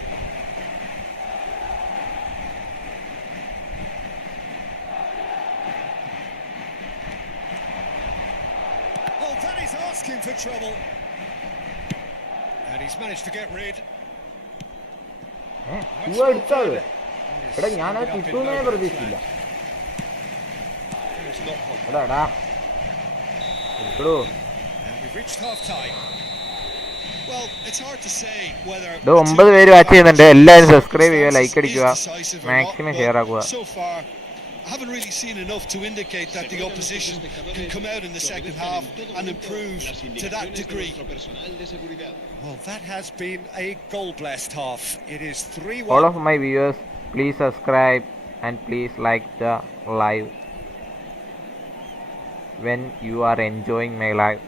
Oh, that is asking for trouble. And he's managed to get rid. Shoe എടുത്തത്. എടാ ഞാനത് കിട്ടുമെന്നേ പ്രതീക്ഷിച്ചില്ല. It's not possible. എടാ കിട്ടൂ. And we've reached half-time. Well, it's hard to say whether ഇത് 9 പേര് watch ചെയ്യുന്നുണ്ട്. എല്ലാവരും സബ്സ്ക്രൈബ് ചെയ്യുക, ലൈക്ക് അടിക്കുക, മാക്സിമം ഷെയർ ആക്കുക. So far, I haven't really seen enough to indicate that the opposition can come out in the second half and improve to that degree. Well, that has been a goal-blessed half. It is 3-1. All of my viewers, please subscribe and please like the live when you are enjoying my live.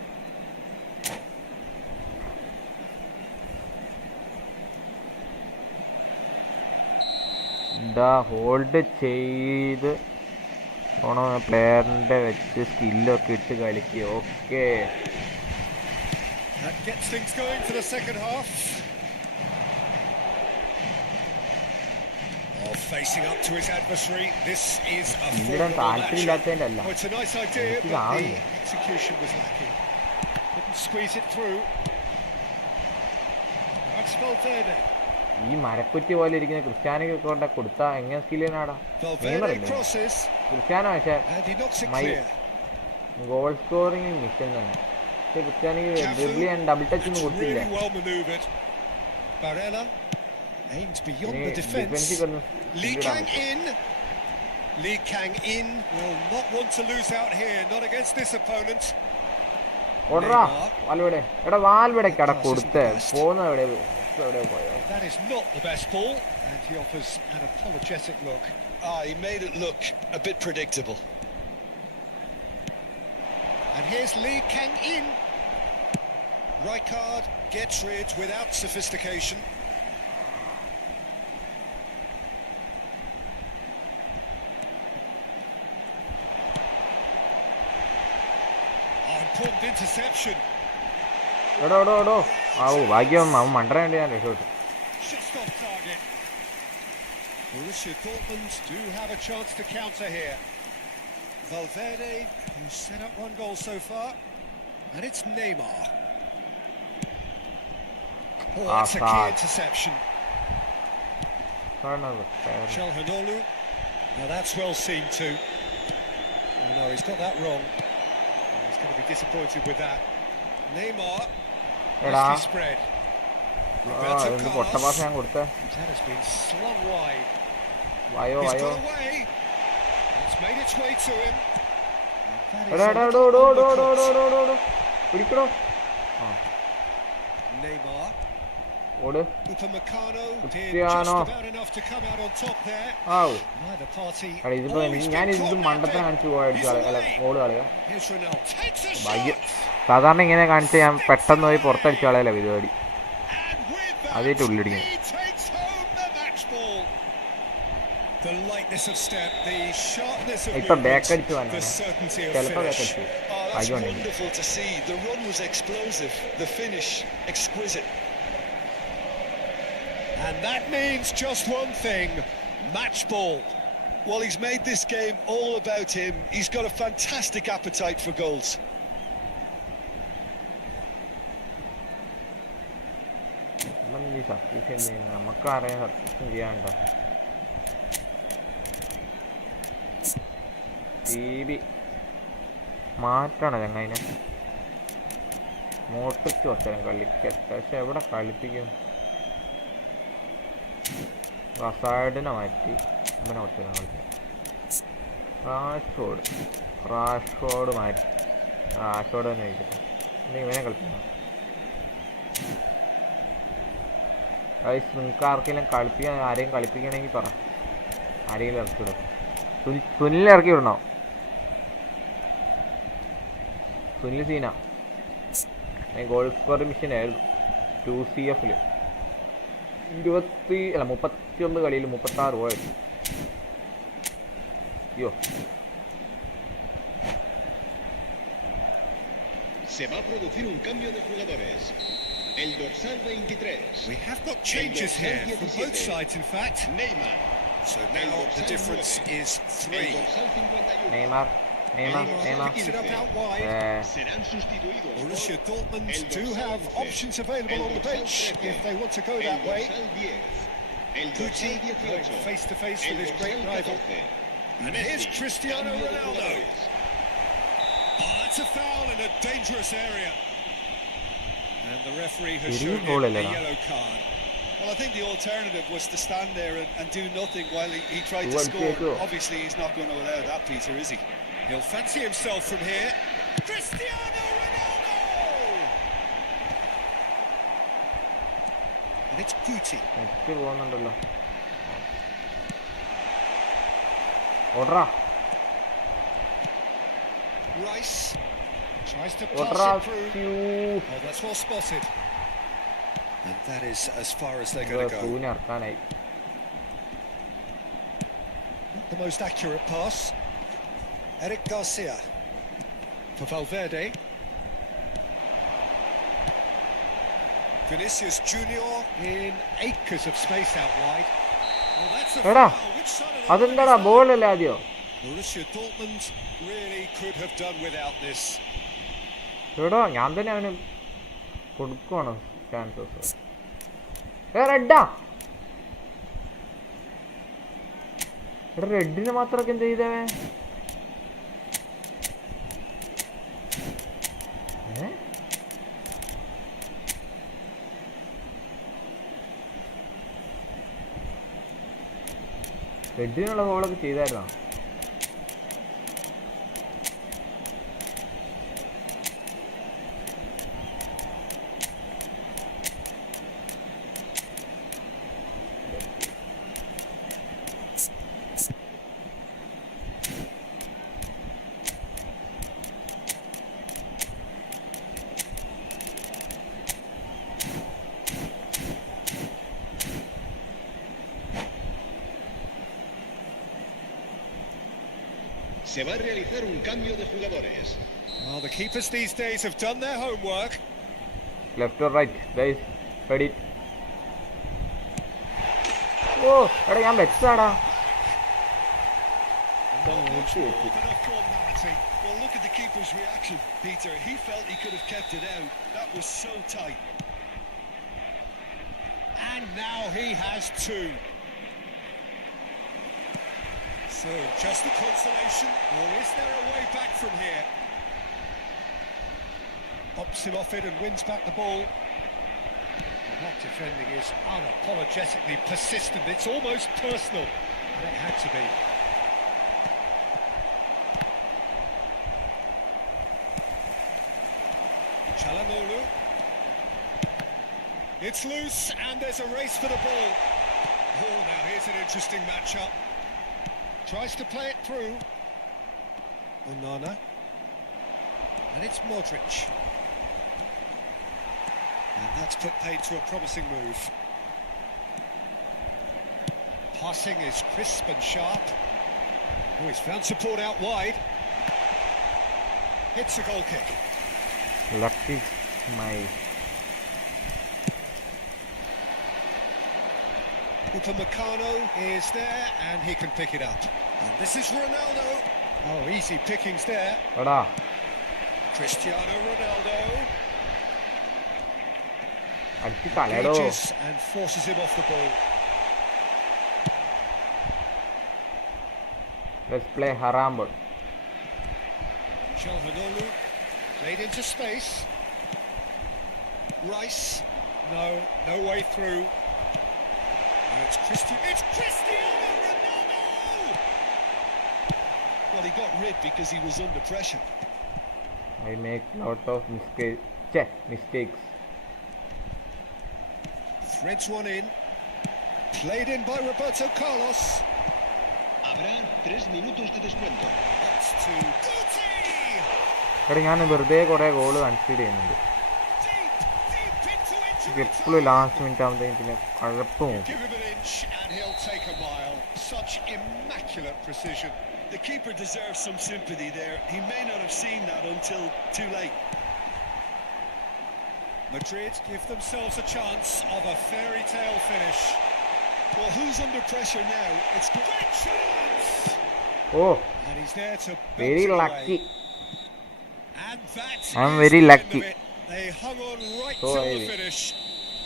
Hold ചെയ്ത് പ്ലെയറിന്റെ വെച്ച് സ്കില്ലൊക്കെ ഇട്ട് കളിക്കുക. Okay, That gets things going for the second half. Oh, facing up to his adversary. This is a ഇവിടം formidable match. താല്പര്യമില്ലാത്തതിൻ്റെ അല്ല, Oh, it's a nice idea, എനിക്ക് but the കാണുന്നില്ല. execution was lacking. Couldn't squeeze it through. That's Valverde. ഈ മരക്കുറ്റി പോലെ ഇരിക്കുന്ന ക്രിസ്ത്യാനിക്ക് കൊണ്ട് കൊടുത്താൽ എങ്ങനെ സ്കിൽ ചെയ്യാനാടാ? Valverde crosses, ക്രിസ്ത്യാനോ പക്ഷേ and he knocks it My- clear. Goal scoring mission തന്നെ. പക്ഷേ ക്രിസ്ത്യാനിക്ക് ഡ്രിബിൾ ചെയ്യാൻ ഡബിൾ ടച്ച് ഒന്നും It's കൊടുത്തില്ല. really well manoeuvred. Barella aims beyond the defence. ഡിഫൻസിൽ Lee Kang in. Lee Kang in will not want to lose out here, not against this opponent. ഓടറാ വാൽവിടെ. എടാ വാൽവിടേക്ക് അട കൊടുത്ത് പോകുന്ന എവിടെ പോയോ? That is not the best ball, and he offers an apologetic look. He made it look a bit predictable. And here's Lee Kang in. Rijkaard gets rid without sophistication. Important interception. എടോ ഭാഗ്യം അവൻ മണ്ടര വേണ്ടി ഞാൻ രക്ഷപ്പെട്ടു. Just off target. Borussia Dortmund do have a chance to counter here. Valverde, who's set up 1 goal so far, and it's Neymar. Oh, that's a key interception. Calhanoglu. Now that's well seen too. Oh no, he's got that wrong. He's going to be disappointed with that. Neymar. Risky spread. Roberto Carlos. That has been slung wide. He's got away. It's made its way to him. Neymar. Upamecano did just about enough to come out on top there. Neither party. Here's Ronaldo. Takes a shot. സാധാരണ ഇങ്ങനെ കാണിച്ച് ഞാൻ പെട്ടെന്ന് പോയി പുറത്തടിച്ച ആളല്ല പരിപാടി. ആദ്യമായിട്ട് ഉള്ളിടിക്കും. ഇപ്പൊ ബാക്ക് അടിച്ചു വന്നു, ചിലപ്പോ ബാക്ക് അടിച്ചു. And that means just one thing, match ball. Well, he's made this game all about him. He's got a fantastic appetite for goals. നമുക്കറിയാം സത്യം ചെയ്യാനുണ്ടോ. ടി വി മാറ്റണം ചങ്ങായിനെ. മോട്ടിച്ച് വച്ചരം കളിക്കട്ടെ, പക്ഷെ എവിടെ കളിപ്പിക്കും? റസാഡിനെ മാറ്റി ഇവനെ വച്ചരം കളിക്കാം. റാഷ്ഫോർഡ് മാറ്റി റാഷ്ഫോർഡ് തന്നെ കളിക്കട്ടെ. പിന്നെ ഇവനെ കളിപ്പിക്കണം. നിങ്ങൾക്ക് ആർക്കെങ്കിലും കളിപ്പിക്കാൻ, ആരെയും കളിപ്പിക്കണമെങ്കിൽ പറ, ആരെങ്കിലും ഇറക്കി വിടും. സുനിൽ ഇറക്കി വിടണോ? സുനിൽ സീന ഗോൾ സ്കോറിംഗ് മിഷനായിരുന്നു 2CF 39 കളിയിൽ 36 പോയത്. അയ്യോ. Se va a producir un cambio de jugadores. El dorsal 23. We have got changes here from both sides, in fact. Neymar. So now the difference is 3. Neymar. Picks it up out wide. Serán sustituidos. Borussia Dortmund do have options available on the bench if they want to go that way. Guti going face to face with his great rival. And here's Cristiano Ronaldo. Oh, that's a foul in a dangerous area. And the referee has shown him a yellow card. Well, I think the alternative was to stand there and do nothing while he tried to score. Obviously, he's not going to allow that, Peter, is he? He'll fancy himself from here. Cristiano Ronaldo! And it's Guti. Rice tries to pass it through. Oh, that's well spotted. And that is as far as they're going to go. Not the most accurate pass. Eric Garcia for Valverde. Vinicius Junior in acres of space out wide. Oh, that's a foul. Which side of the ball is that? Borussia Dortmund really could have done without this. ഞാൻ തന്നെ അവന് കൊടുക്കുവാണ് chances. റെഡിന് മാത്രമൊക്കെ എന്ത് ചെയ്തവേ? റെഡിനുള്ള ഗോളൊക്കെ ചെയ്തായിരുന്നോ? Se va a realizar un cambio de jugadores. Well, the keepers these days have done their homework. Left or right, guys, ready. Oh, എടാ ഞാൻ വെച്ചാടാ. Well, look at the keeper's reaction, Peter. He felt he could have kept it out. That was so tight. And now he has two. So, just the consolation, or is there a way back from here? Pops him off it and wins back the ball. Well, that defending is unapologetically persistent. It's almost personal, and it had to be. Çalhanoğlu. It's loose, and there's a race for the ball. Oh, now here's an interesting matchup. Tries to play it through. Onana. And it's Modric. And that's put paid to a promising move. Passing is crisp and sharp. Oh, he's found support out wide. Hits a goal kick. Lucky my. Upamecano is there, and he can pick it up. And this is Ronaldo. Oh, easy pickings there. എടാ Cristiano Ronaldo അടിച്ച് കളയടോ. reaches and forces him off the ball. Let's play Harambol. Çalhanoğlu played into space. Rice, no way through. And it's Cristiano Ronaldo! Well, he got rid because he was under pressure. I make lot of mistakes. Threads one in. Played in by Roberto Carlos. Habrá 3 minutos de descuento. That's to Guti! എടാ ഞാൻ വെറുതെ കുറേ goal consider ചെയ്യുന്നുണ്ട്. Deep into injury എപ്പോഴും last minute ആകുമ്പോഴത്തേക്കും പിന്നെ കുഴപ്പം. Give him an inch and he'll take a mile. Such immaculate precision. The keeper deserves some sympathy there. He may not have seen that until too late. Madrid give themselves a chance of a fairy tale finish. Well, who's under pressure now? It's Great chance! Oh, And he's there to belt very it away. lucky. And that I'm is very the end lucky. of it. They hung on right So till the easy. finish.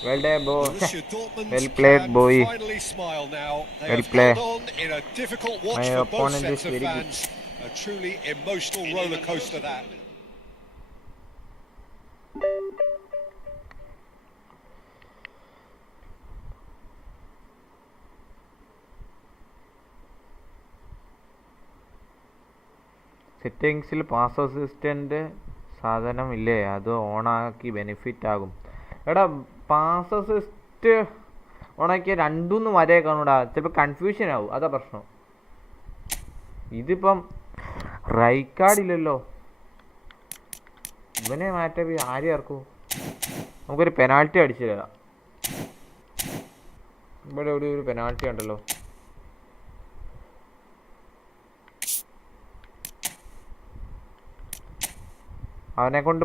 Well done, boy. Borussia Dortmund Well played, can boy. finally smile now. They Well have played. held on in a difficult watch My for both opponent sets is of very good. fans. A truly emotional roller coaster that. സെറ്റിങ്സിൽ pass assistant സാധനം ഇല്ലേ, അത് ഓണാക്കി benefit ആകും. എടാ pass assist ഓണാക്കിയ രണ്ടൂന്ന് വരെ കാണൂടാ, ചിലപ്പോൾ confusion ആവും, അതാ പ്രശ്നം. ഇതിപ്പം റൈറ്റ് കാർഡ് ഇല്ലല്ലോ, ഇവനെ മാറ്റി ആരും ഇറക്കും. നമുക്കൊരു പെനാൽറ്റി അടിച്ചു തരാം. ഇവിടെ എവിടെ ഒരു പെനാൽറ്റി ഉണ്ടല്ലോ. അവനെ കൊണ്ട്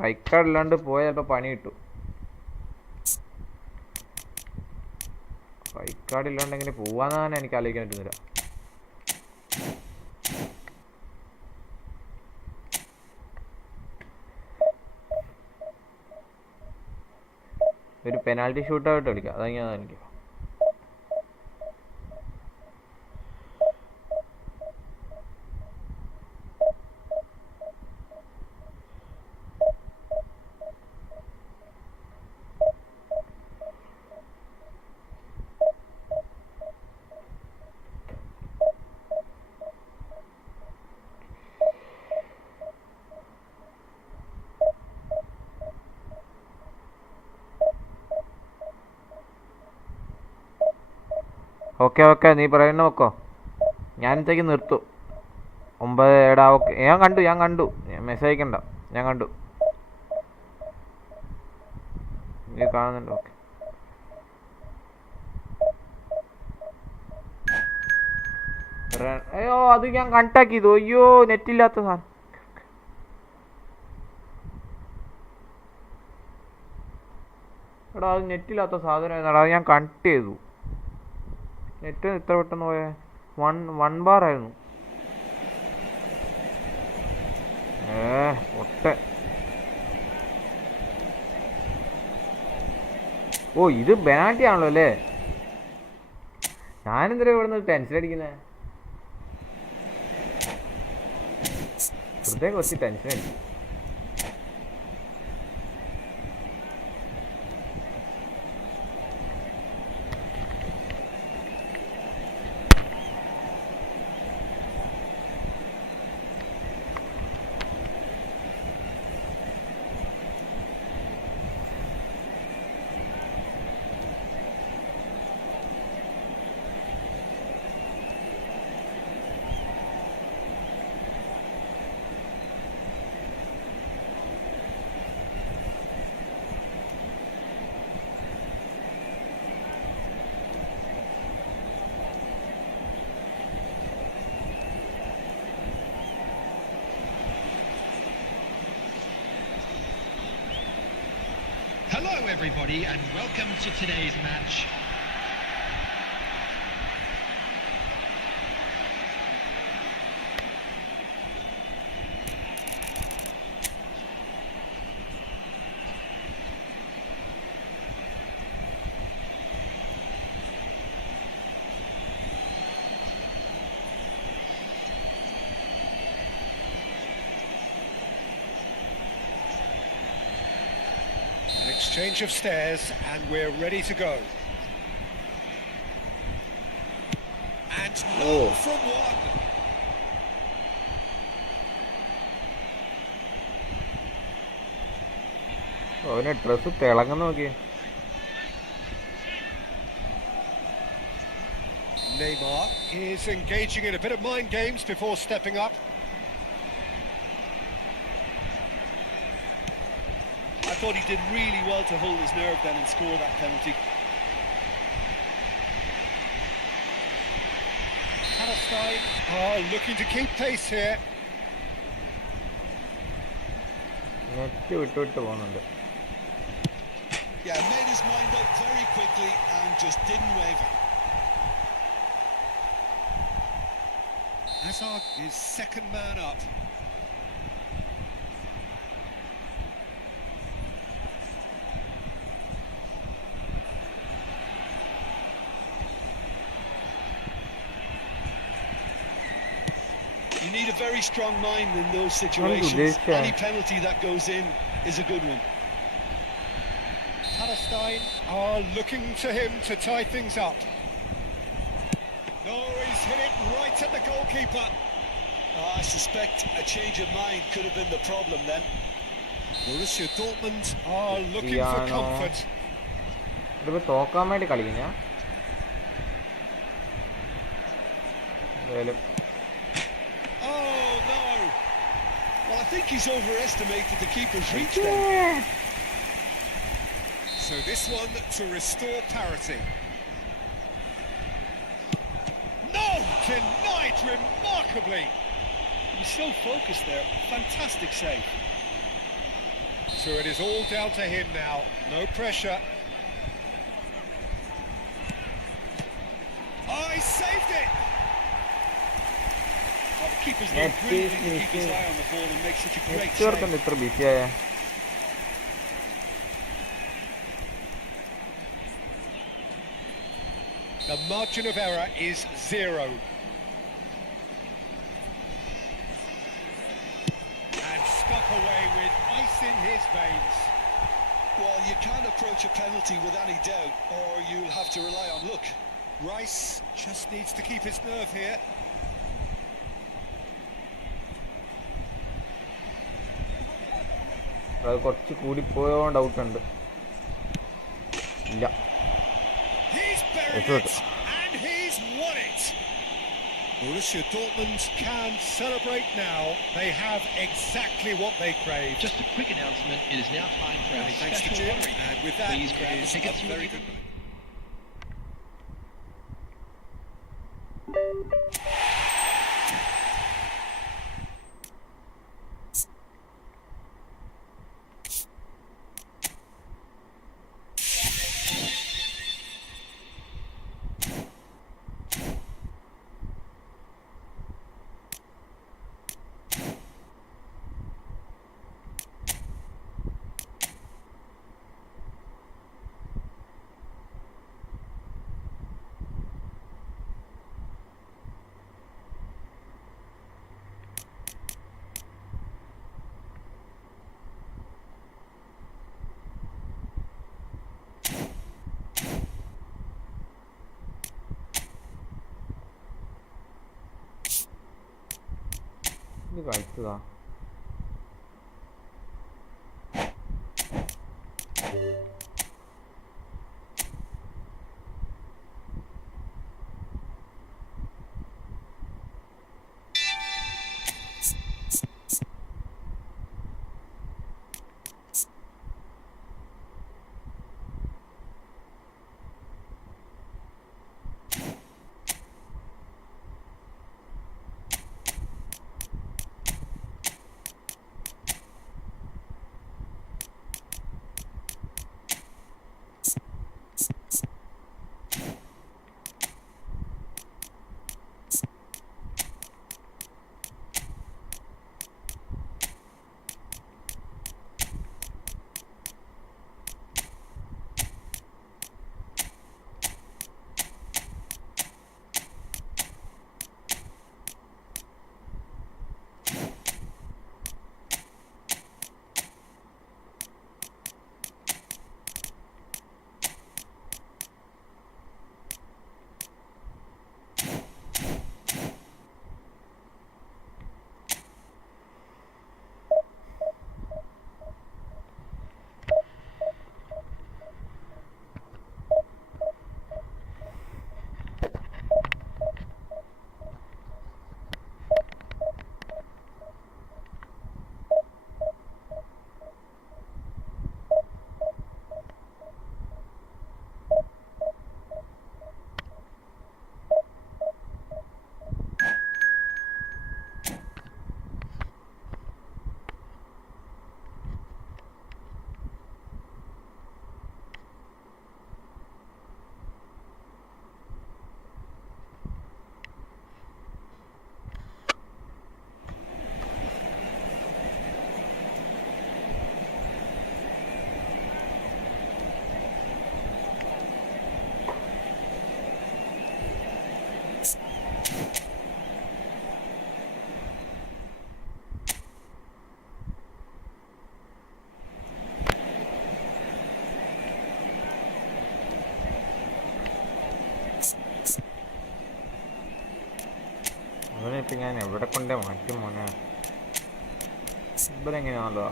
റൈറ്റ് കാർഡ് ഇല്ലാണ്ട് പോയാൽ ചിലപ്പോൾ പണി കിട്ടും. റൈറ്റ് കാർഡ് ഇല്ലാണ്ട് എങ്ങനെ പോവാന്നാണ് എനിക്ക് ആലോചിക്കാൻ പറ്റുന്നില്ല. ഒരു പെനാൽറ്റി ഷൂട്ടായിട്ട് കളിക്കാം, അതെങ്ങനെയാ എനിക്ക്. ഓക്കെ ഓക്കെ, നീ പറയുന്ന നോക്കോ, ഞാനത്തേക്ക് നിർത്തും. 9 എടാ. ഓക്കെ, ഞാൻ കണ്ടു മെസ്സേജ് അയക്കണ്ട, ഞാൻ കണ്ടു. നീ കാണുന്നുണ്ട്? ഓക്കെ. അയ്യോ, അത് ഞാൻ കണക്ട് ചെയ്തു. അയ്യോ, നെറ്റില്ലാത്ത സാധനം. എടാ അത് നെറ്റില്ലാത്ത സാധനം എന്നാടാ, അത് ഞാൻ കണക്ട് ചെയ്തു. നെറ്റ് എത്ര പെട്ടെന്ന് പോയേ? 1 ബാർ ആയിരുന്നു. ഒട്ട. ഓ, ഇത് പെനാൽറ്റി ആണല്ലോ അല്ലേ? ഞാനെന്തിനാ ഇവിടെ നിന്ന് ടെൻഷൻ അടിക്കുന്നത്? വെറുതെ കുറച്ച് ടെൻഷൻ അടിച്ചു. Hello everybody and welcome to today's match. Exchange of stares and we're ready to go. And no from one. അവനെ ഡ്രസ്സ് തിളങ്ങുന്ന നോക്കിയേ. Neymar is engaging in a bit of mind games before stepping up. I thought he did really well to hold his nerve then and score that penalty. Palestine looking to keep pace here. Net വിട്ട് വിട്ട് പോകുന്നുണ്ട്. Yeah, made his mind up very quickly and just didn't waver. Hazard is second man up. You need a very strong mind in those situations. Any penalty that goes in is a good one. Palestine are looking to him to tie things up. No, he's hit it right at the goalkeeper. I suspect a change of mind could have been the problem then. Borussia Dortmund are looking for comfort. ഇതിപ്പോ തോക്കാൻ വേണ്ടി കളിക്കുന്ന Oh no! Well, I think he's overestimated the keeper's reach then. So this one to restore parity. No! Denied remarkably! He was so focused there. Fantastic save. So it is all down to him now. No pressure. Oh, he saved it! Oh, the keeper's not brilliant to keep his eye on the ball and make such a great save. ഇത്ര ബിസിയായ The margin of error is 0. And stuck away with ice in his veins. Well, you can't approach a penalty with any doubt, or you'll have to rely on luck. Rice just needs to keep his nerve here. അത് കുറച്ച് കൂടിപ്പോയോ doubt ഉണ്ട്. ഇല്ല, He's buried it, and he's won it. Borussia Dortmund can celebrate now. They have exactly what they craved. Just a quick announcement, it is now time for our Thanks to special Jim, lottery. and with that, Please grab it the is tickets a you very need. good. കളിച്ചതാ. അവനിപ്പോൾ ഞാൻ എവിടെ കൊണ്ടേ മാറ്റും മോനെ. ഇവരെങ്ങനെയാണല്ലോ.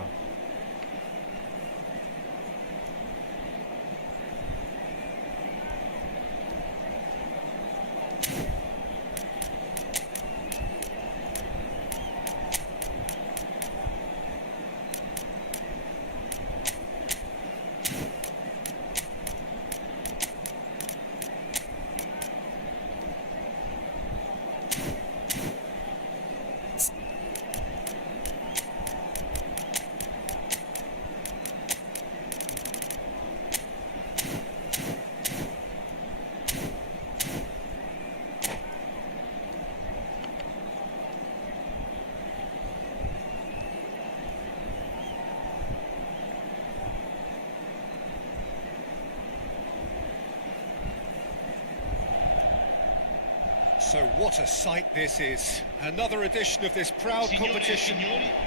So what a sight this is. Another edition of this proud competition,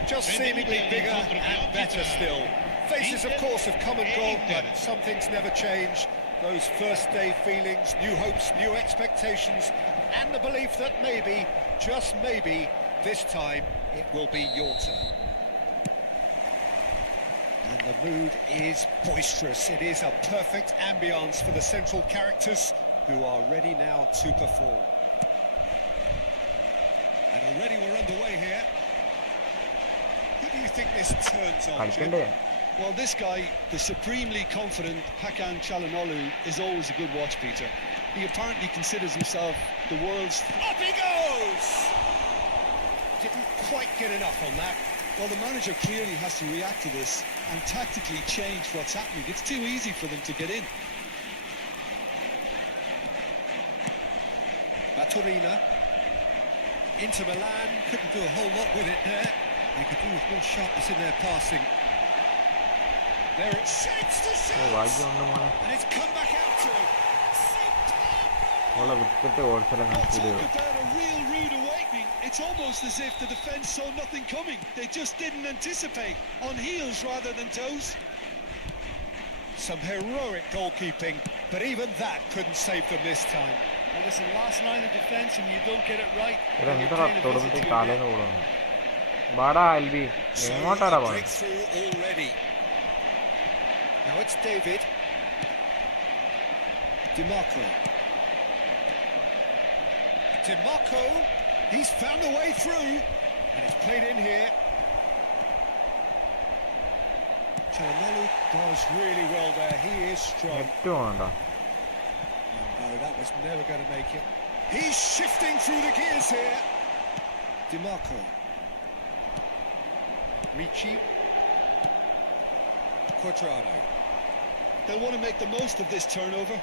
just seemingly bigger and better still. Faces, of course, have come and gone, but some things never change. Those first day feelings, new hopes, new expectations, and the belief that maybe, just maybe, this time it will be your turn. And the mood is boisterous. It is a perfect ambience for the central characters who are ready now to perform. And already we're underway here. Who do you think this turns on, Jim? Well, this guy, the supremely confident Hakan Çalhanoğlu, is always a good watch, Peter. He apparently considers himself the world's... Up he goes! Didn't quite get enough on that. Well, the manager clearly has to react to this and tactically change what's happening. It's too easy for them to get in. Baturina. Into Milan, couldn't do a whole lot with it there. They could do with more sharpness in their passing. There it's shapes to shots! And it's come back out to him. Talk about a real rude awakening. It's almost as if the defence saw nothing coming. They just didn't anticipate. On heels rather than toes. Some heroic goalkeeping, but even that couldn't save them this time. And listen, last line of defence and you don't get it right. വാടാ എൽബി, So എങ്ങോട്ടാടാ a പോണെ? breakthrough already. Now it's David. DiMarco. DiMarco. He's found a way through. And it's played in here. Chalamelu does really well there. He is strong. Net വേണ്ട. No, that was never going to make it. He's shifting through the gears here. DiMarco. Ricci. Quadrado. They'll want to make the most of this turnover.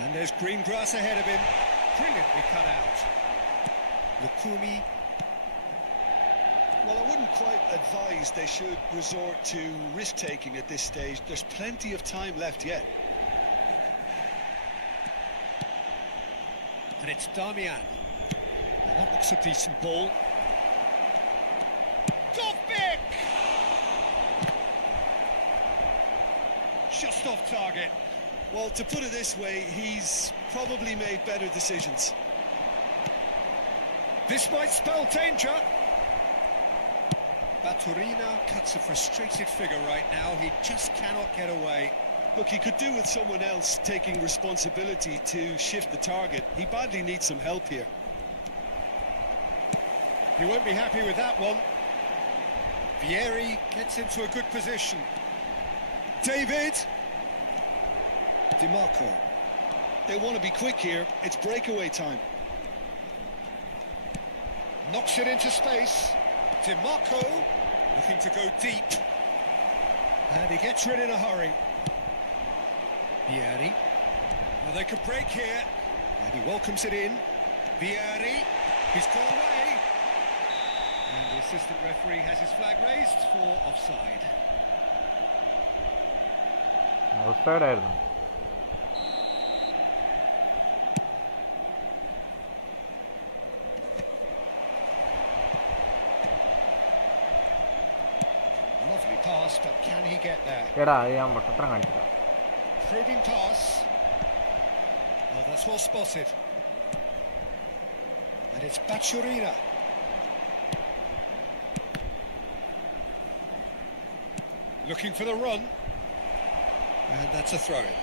And there's green grass ahead of him. Brilliantly cut out. Lukumi. Well, I wouldn't quite advise they should resort to risk-taking at this stage. There's plenty of time left yet. And it's Damian. Well, that looks a decent ball. Dovbik! Just off target. Well, to put it this way, he's probably made better decisions. This might spell danger. Baturina cuts a frustrated figure right now. He just cannot get away. Look, he could do with someone else taking responsibility to shift the target. He badly needs some help here. He won't be happy with that one. Vieri gets into a good position. David! DiMarco. They want to be quick here. It's breakaway time. Knocks it into space. DiMarco looking to go deep. And he gets rid in a hurry. Vieri. Well, they could break here. And he welcomes it in. Vieri. He's got away. And the assistant referee has his flag raised for offside. Outside ആയിരുന്നു. Lovely pass, but can he get there? എടാ അത് ഞാൻ വട്ടത്രം കാണിച്ചില്ല. Probing pass. Oh, that's well spotted. And it's Baturina. Looking for the run. And that's a throw-in.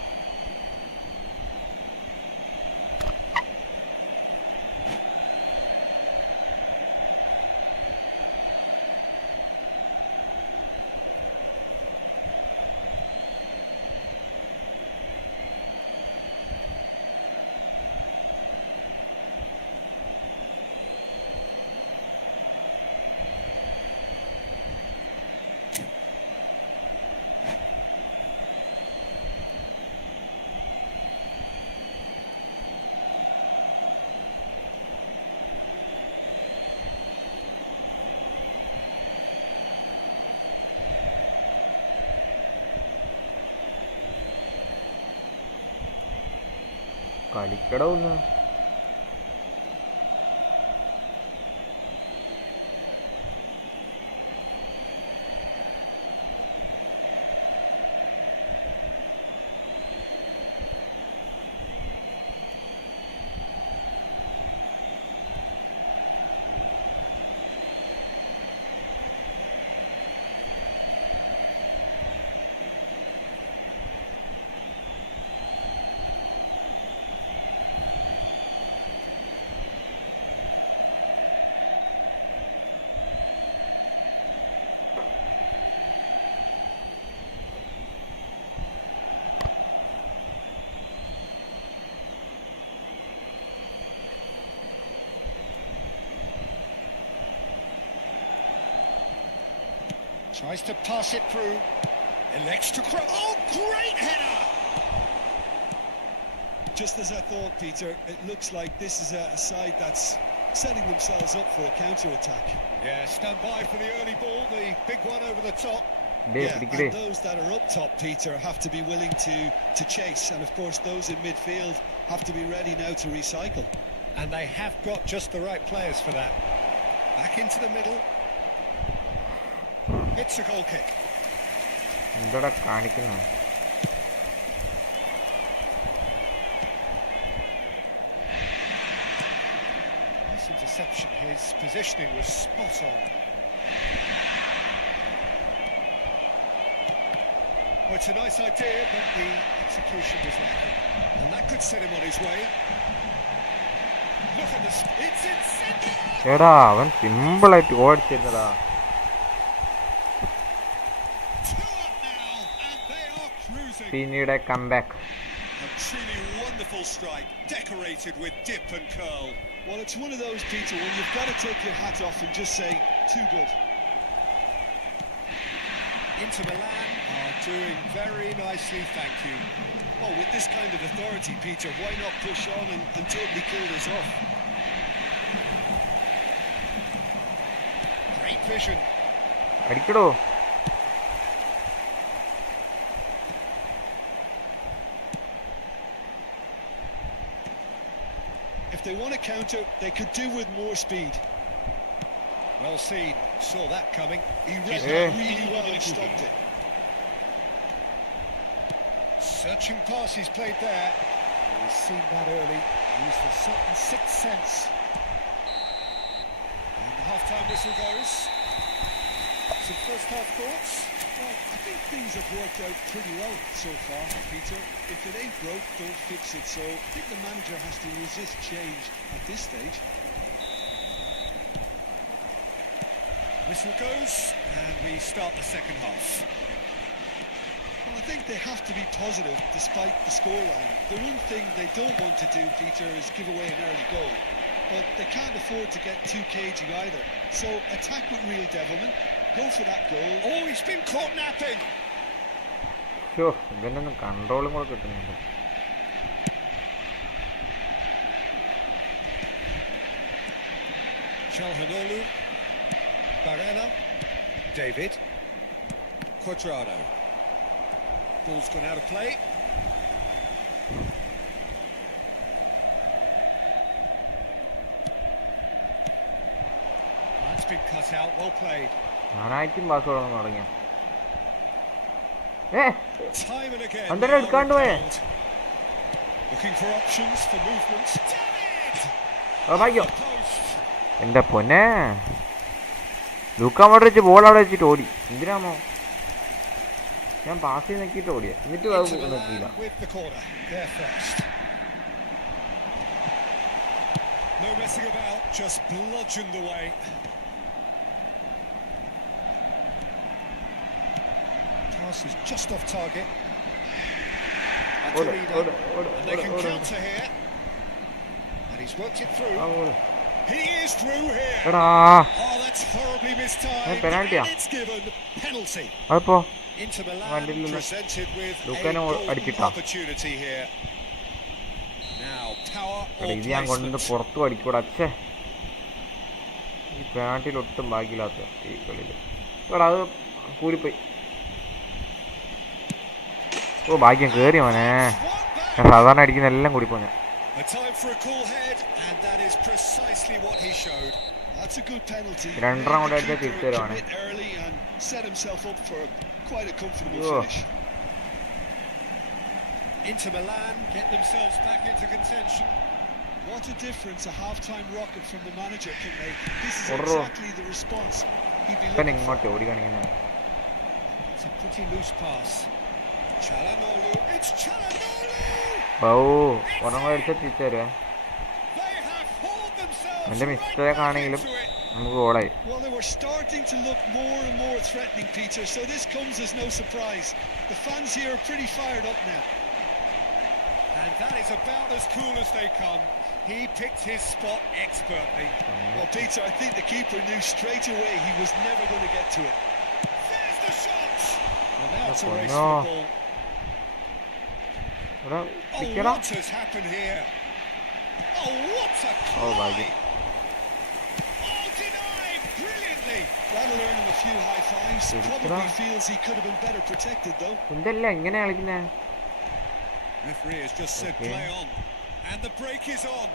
കളിക്കട ഒന്ന്. Tries to pass it through. Elects to cross. Oh, great header! Just as I thought, Peter, it looks like this is a side that's setting themselves up for a counter-attack. Yeah, stand by for the early ball, the big one over the top. And those that are up top, Peter, have to be willing to chase. And of course, those in midfield have to be ready now to recycle. And they have got just the right players for that. Back into the middle. It's a goal kick. എന്താടാ കാണിക്കുന്നത്? Nice interception. His positioning was spot on. Oh, it's a nice idea, but the execution was lacking. And that could set him on his way. Look at this. It's incendiary! എടാ അവൻ സിമ്പിളായിട്ട് ഓടിച്ചിരുന്നടാ. പിന്നീട് comeback. A truly wonderful strike, decorated with dip and curl. Well, it's one of those, Peter, when you've got to take your hat off and just say, too good. Inter Milan are doing very nicely, thank you. Well, with this kind of authority, Peter, why not push on and totally kill this off? Great vision. അടിക്കടോ. If they want to counter, they could do with more speed. Well seen, saw that coming. He read that really well and stopped it. Searching pass he's played there. He's seen that early. Used the certain sixth sense. And the half-time whistle goes. Some first half thoughts? Well, I think things have worked out pretty well so far, Peter. If it ain't broke, don't fix it. So I think the manager has to resist change at this stage. Whistle goes, and we start the second half. Well, I think they have to be positive despite the scoreline. The one thing they don't want to do, Peter, is give away an early goal. But they can't afford to get too cagey either. So attack with real devilment. Go for that goal. Oh, he's been caught napping. ഇവനൊന്നും കൺട്രോളും കൂടെ കിട്ടുന്നുണ്ട്. Calhanoglu, Varane, David, Quadrado. Ball's gone out of play. That's been cut out, well played. ഞാനായിരിക്കും pass തുടങ്ങാൻ തുടങ്ങിയ. Time and again. അന്തരം എടുക്കാണ്ട് പോയേ. Looking for options for movement. ഭാഗ്യോ. എന്റെ പൊന്നെ, ലൂക്കാ മോഡ്രിച്ച് ബോൾ അവിടെ വെച്ചിട്ട് ഓടി. എന്തിനാമോ ഞാൻ പാസ് ചെയ്ത് നോക്കിയിട്ട് ഓടിയ, എന്നിട്ട് നോക്കിയില്ല. No messing about, just bludgeoned away. Pass is just off target. And they can counter here. And he's worked it through. He is through here. Oh, that's horribly mistimed. Penalty. It's given penalty. അപ്പോ Inter Milan presented with a golden opportunity here. Now power or ഇത് ഞാൻ കൊണ്ട് പുറത്തു അടിക്കൂടാ. അച്ഛേ, ഈ പെനാൾട്ടിയിൽ ഒട്ടും ബാക്കിയില്ലാത്ത ഈ കളിയിൽ. അത് കൂടിപ്പോയി. ഓ ഭാഗ്യം കയറി മോനെ. ഞാൻ സാധാരണ അടിക്കുന്ന എല്ലാം കൂടിപ്പോന്നെ. A time for a cool head, and that is precisely what he showed. That's a good penalty. രണ്ടെണ്ണം കൂടെ അടിച്ചാൽ തിരിച്ചു തരുവാണ്. Early and set himself up for quite a comfortable finish. Inter Milan get themselves back into contention. What a difference a half-time rocket from the manager can make. This is exactly the response he'd be looking for. ഇങ്ങോട്ട് ഓടി കാണിക്കുന്നത്. It's a pretty loose pass. Calhanoglu, it's Calhanoglu. ഓ ഒരെണ്ണം കൂടെ അടിച്ചാൽ തിരിച്ചു തരുവേ. എന്റെ mistake ആണെങ്കിലും നമുക്ക് ഗോളായി. Well, they were starting to look more and more threatening, Peter, so this comes as no surprise. The fans here are pretty fired up now. And that is about as cool as they come. He picked his spot expertly. Well, Peter, I think the keeper knew straight away he was never going to get to it. There's the shot! Well, now it's a race for the ball. Oh, what has happened here? Oh, what a try! Oh, denied brilliantly. That'll earn him a few high fives. Probably feels he could have been better protected, though. എന്തെല്ലാം എങ്ങനെ കളിക്കുന്നേ? Referee has just said play on, and the break is on.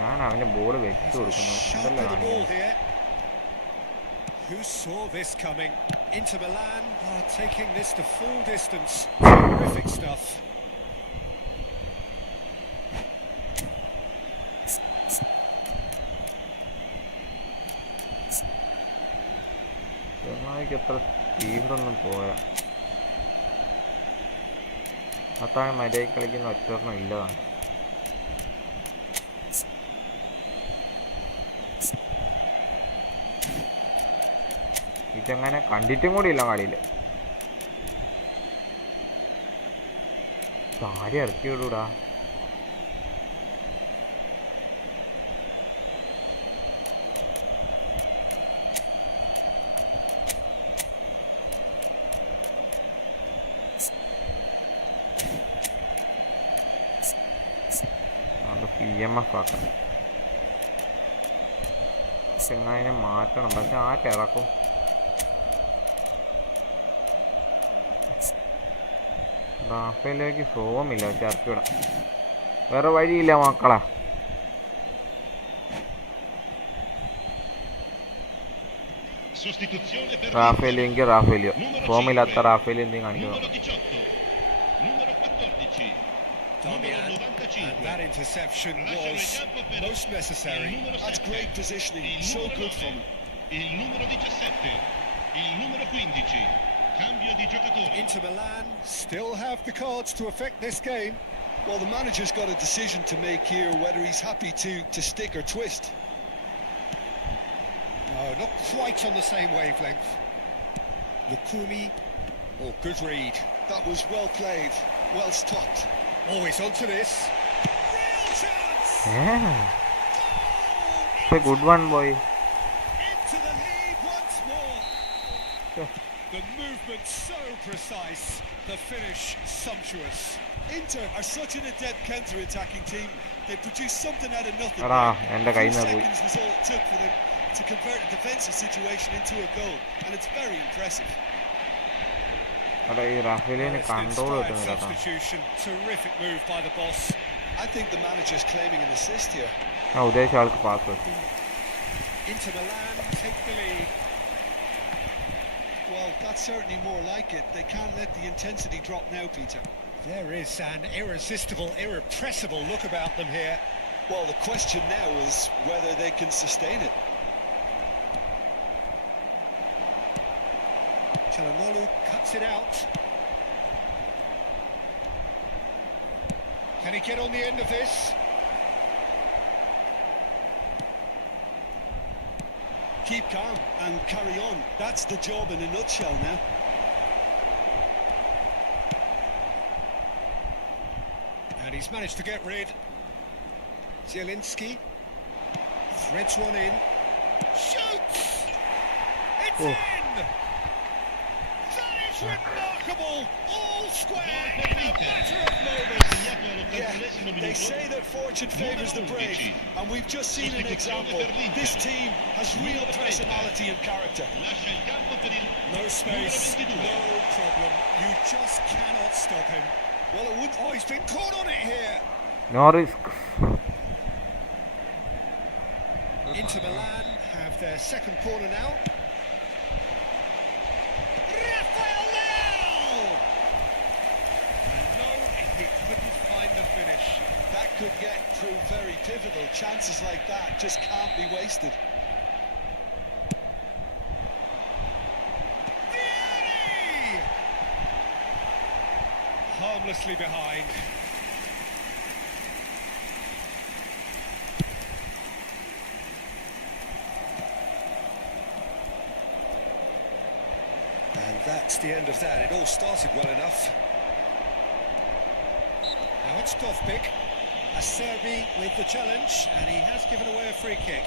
ഞാൻ അവന് ball വെച്ചു കൊടുക്കുന്നു. Who saw this coming? Inter Milan are taking this to full distance. Terrific stuff. എത്ര തീവ്രൊന്നും പോരാ. അത്താണ് മര്യാദയ്ക്ക് കളിക്കുന്ന ഒറ്റൊരെണ്ണം ഇല്ലതാണ്. ഇതങ്ങനെ കണ്ടിട്ടും കൂടി ഇല്ല കളിയിൽ. ആരെ ഇറക്കി വിടൂടാ. PMF ആക്കണം. ചെങ്ങായിനെ മാറ്റണം. പക്ഷെ ആറ്റിറക്കും. റാഫേലേക്ക് സുഖമില്ല. പക്ഷെ ഇറക്കി വിടാം. വേറെ വഴിയില്ല മക്കളെ. റാഫേലെങ്കിൽ റാഫേലിയോ. ഫോമില്ലാത്ത റാഫേലി എന്തെങ്കിലും കാണിക്കുക. And that interception was most necessary. That's great positioning, so good from him. Il numero 17, il numero 15, cambio di giocatore. Inter Milan still have the cards to affect this game. Well, the manager's got a decision to make here, whether he's happy to stick or twist. No, not quite on the same wavelength. Lukumi, oh, good read. That was well played, well stopped. Always onto this. Real chance! Yeah. It's a good one, boy. Into the lead once more. The movement so precise, the finish sumptuous. Inter are such an adept counter-attacking team. They produced something out of nothing. And 2 seconds was all it took for them to convert a defensive situation into a goal, and it's very impressive. Substitution, terrific move by the boss. I think the manager's claiming an assist here. Inter Milan take the lead. Well, that's certainly more like it. They can't let the intensity drop now, Peter. There is an irresistible, irrepressible look about them here. Well, the question now is whether they can sustain it. Çalhanoğlu cuts it out. Can he get on the end of this? Keep calm and carry on. That's the job in a nutshell now. And he's managed to get rid. Zielinski threads one in. Shoots! It's in! Remarkable, all square in a matter of moments. Yeah, they say that fortune favours the brave, and we've just seen an example. This team has real personality and character. No space, no problem. You just cannot stop him. Well, it would. Oh, he's been caught on it here. No risk. Inter Milan have their second corner now. That could get through very pivotal. Chances like that just can't be wasted. Varane! Harmlessly behind. And that's the end of that. It all started well enough. Now it's Dovbik. Acerbi with the challenge, and he has given away a free kick.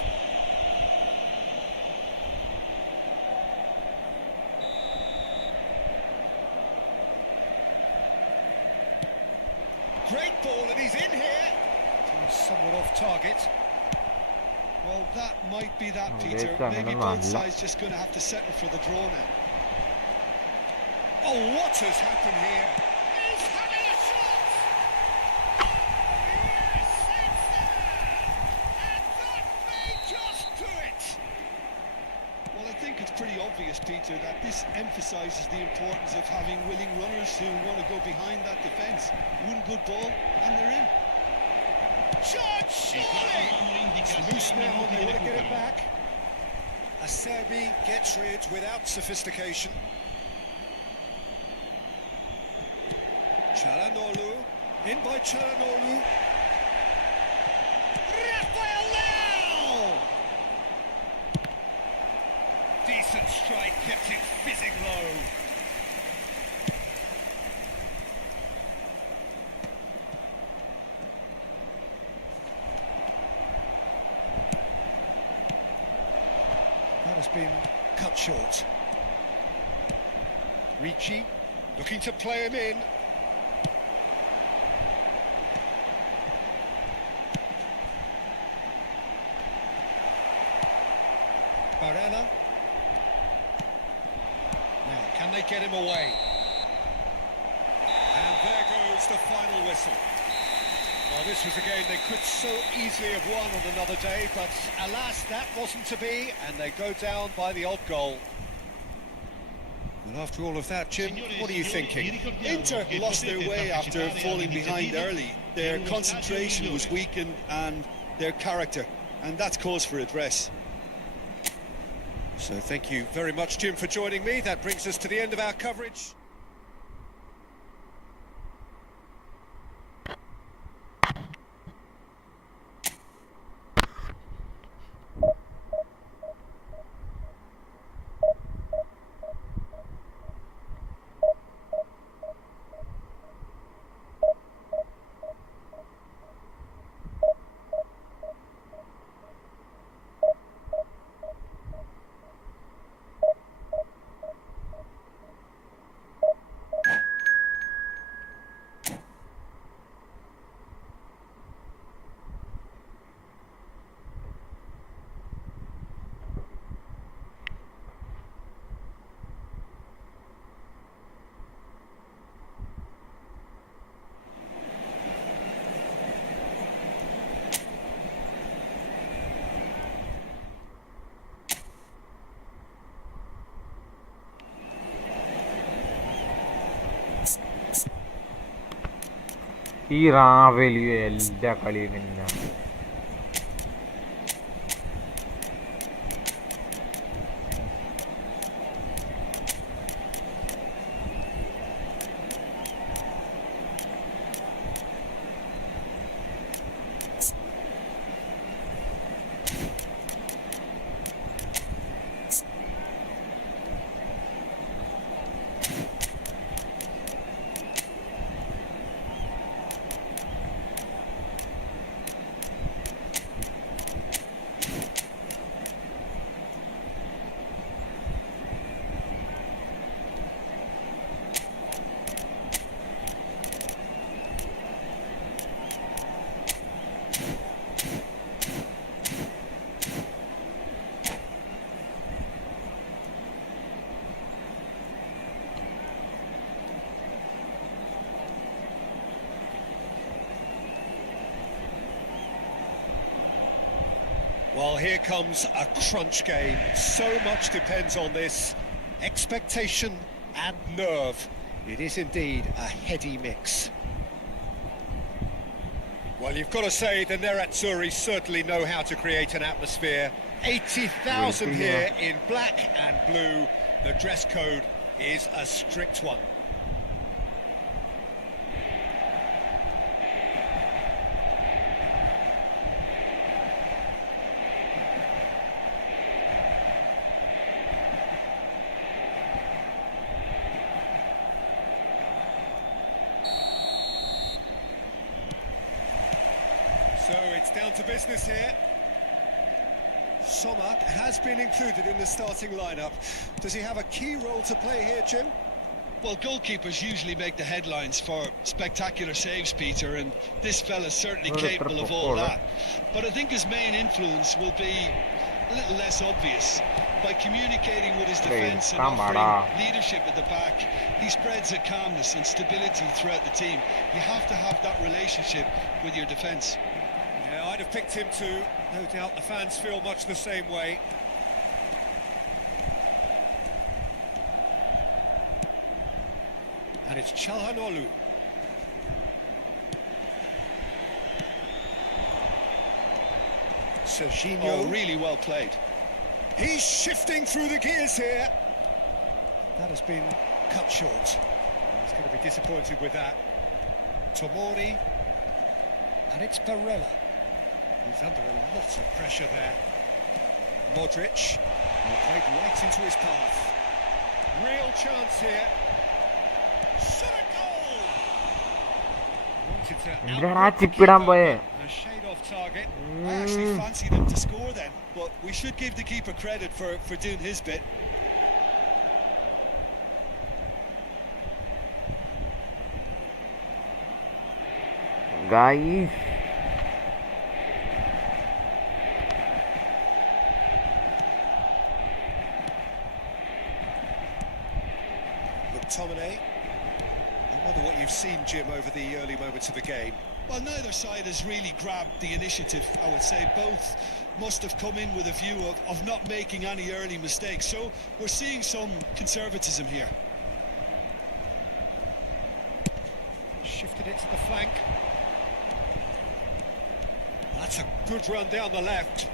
Great ball, and he's in here. He's somewhat off target. Well, that might be that, Peter. Maybe both sides just going to have to settle for the draw now. Oh, what has happened here? He's having a shot! Oh, yes, it's there! And that may just do it! Well, I think it's pretty obvious, Peter, that this emphasises the importance of having willing runners who want to go behind that defence. One good ball, and they're in. Shot, surely! It's loose now, they want to get it back. Acerbi gets rid without sophistication. Çalhanoğlu, in by Çalhanoğlu. Rafael Leao! Decent strike, kept it fizzing low. That has been cut short. Ricci looking to play him in. Varane. Now, can they get him away? And there goes the final whistle. Well, this was a game they could so easily have won on another day, but alas, that wasn't to be, and they go down by the odd goal. Well, after all of that, Jim, what are you thinking? Inter lost their way after falling behind early. Their concentration was weakened and their character, and that's cause for address. So thank you very much, Jim, for joining me. That brings us to the end of our coverage. ഈ റാവലിയോ എല്ലാ കളിയും പിന്നെ Well, here comes a crunch game. So much depends on this. Expectation and nerve. It is indeed a heady mix. Well, you've got to say the Nerazzurri certainly know how to create an atmosphere. 80,000 here in black and blue. The dress code is a strict one. So it's down to business here. Sommer has been included in the starting lineup. Does he have a key role to play here, Jim? Well, goalkeepers usually make the headlines for spectacular saves, Peter, and this fella's certainly capable of all that. But I think his main influence will be a little less obvious. By communicating with his defence and offering leadership at the back, he spreads a calmness and stability throughout the team. You have to have that relationship with your defence. Yeah, I'd have picked him too. No doubt the fans feel much the same way. And it's Çalhanoğlu. Serginho. Oh, really well played. He's shifting through the gears here. That has been cut short. He's going to be disappointed with that. Tomori. And it's Barella. He's under a lot of pressure there. Modric. Played right into his path. Real chance here. Shot a goal! Wanted to എന്തിനാ ചിപ്പിടാൻ പോയേ? a shade off target. I actually fancied him to score then, but we should give the keeper credit for doing his bit. Guys, McTominay. I wonder what you've seen, Jim, over the early moments of the game. Well, neither side has really grabbed the initiative, I would say. Both must have come in with a view of not making any early mistakes. So we're seeing some conservatism here. Shifted it to the flank. That's a good run down the left.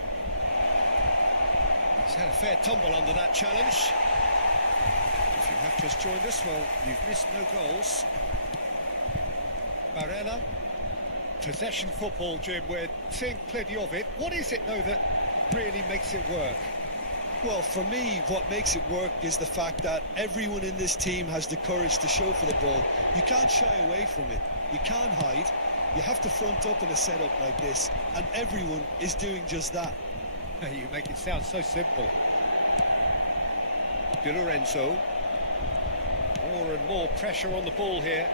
He's had a fair tumble under that challenge. If you have just joined us, well, you've missed no goals. Barella. Possession football, Jim, we're seeing plenty of it. What is it, though, that really makes it work? Well, for me, what makes it work is the fact that everyone in this team has the courage to show for the ball. You can't shy away from it. You can't hide. You have to front up in a setup like this, and everyone is doing just that. You make it sound so simple. Di Lorenzo. More and more pressure on the ball here.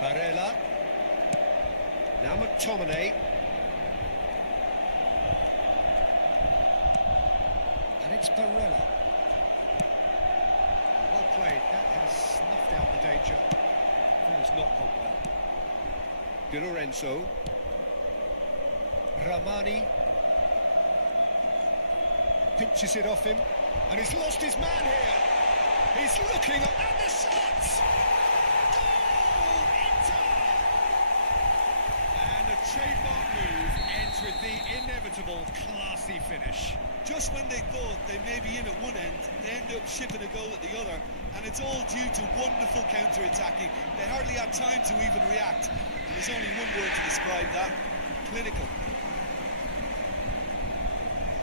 Barella. Now McTominay. And it's Barella. Well played. That has snuffed out the danger. It has not gone well. Di Lorenzo. Ramani. Pinches it off him. And he's lost his man here. He's looking at the shots. Goal! Inter! And a trademark move ends with the inevitable classy finish. Just when they thought they may be in at one end, they end up shipping a goal at the other, and it's all due to wonderful counter-attacking. They hardly had time to even react. And there's only one word to describe that: clinical.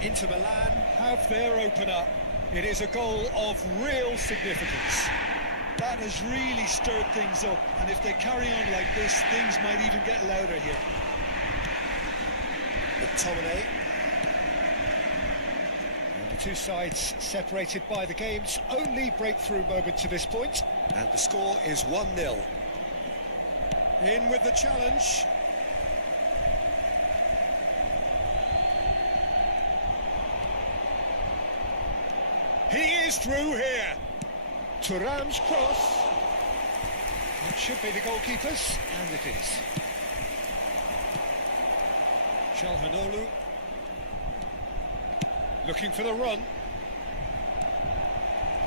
Inter Milan have their opener. It is a goal of real significance. That has really stirred things up, and if they carry on like this, things might even get louder here. McTominay. And the two sides separated by the game's only breakthrough moment to this point. And the score is 1-0. In with the challenge. He is through here. Thuram's cross. It should be the goalkeeper's, and it is. Calhanoglu. Looking for the run.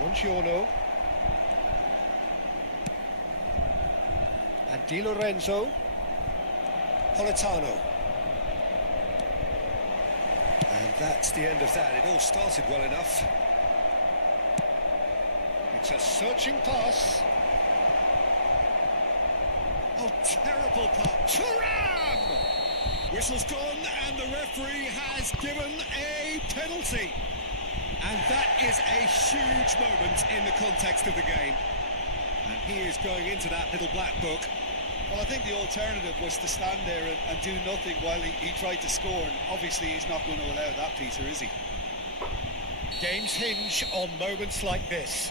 Buongiorno. And Di Lorenzo. Politano. And that's the end of that. It all started well enough. It's a searching pass. Oh, terrible pass. Thuram! Whistle's gone and the referee has given a penalty. And that is a huge moment in the context of the game. And he is going into that little black book. Well, I think the alternative was to stand there and do nothing while he tried to score, and obviously he's not going to allow that, Peter, is he? Games hinge on moments like this.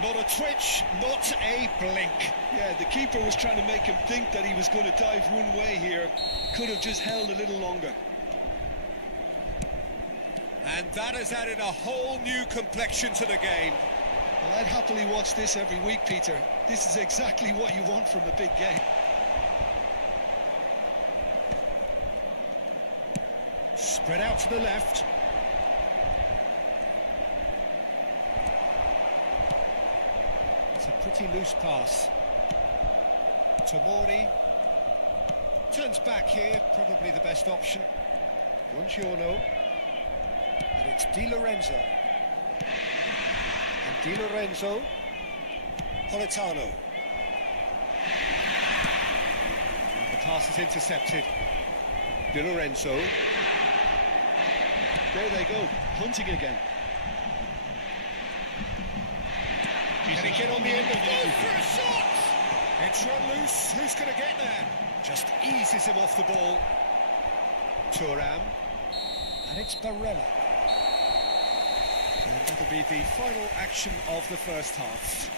Not a twitch, not a blink. Yeah, the keeper was trying to make him think that he was going to dive one way here. Could have just held a little longer. And that has added a whole new complexion to the game. Well, I'd happily watch this every week, Peter. This is exactly what you want from a big game. Spread out to the left. It's a pretty loose pass. Tomori turns back here, probably the best option. Buongiorno. And it's Di Lorenzo. And Di Lorenzo. Politano. And the pass is intercepted. Di Lorenzo. There they go, hunting again. Can he get on the end of goal for a shot? It's run loose. Who's going to get there? Just eases him off the ball. Thuram. And it's Barella. And that'll be the final action of the first half.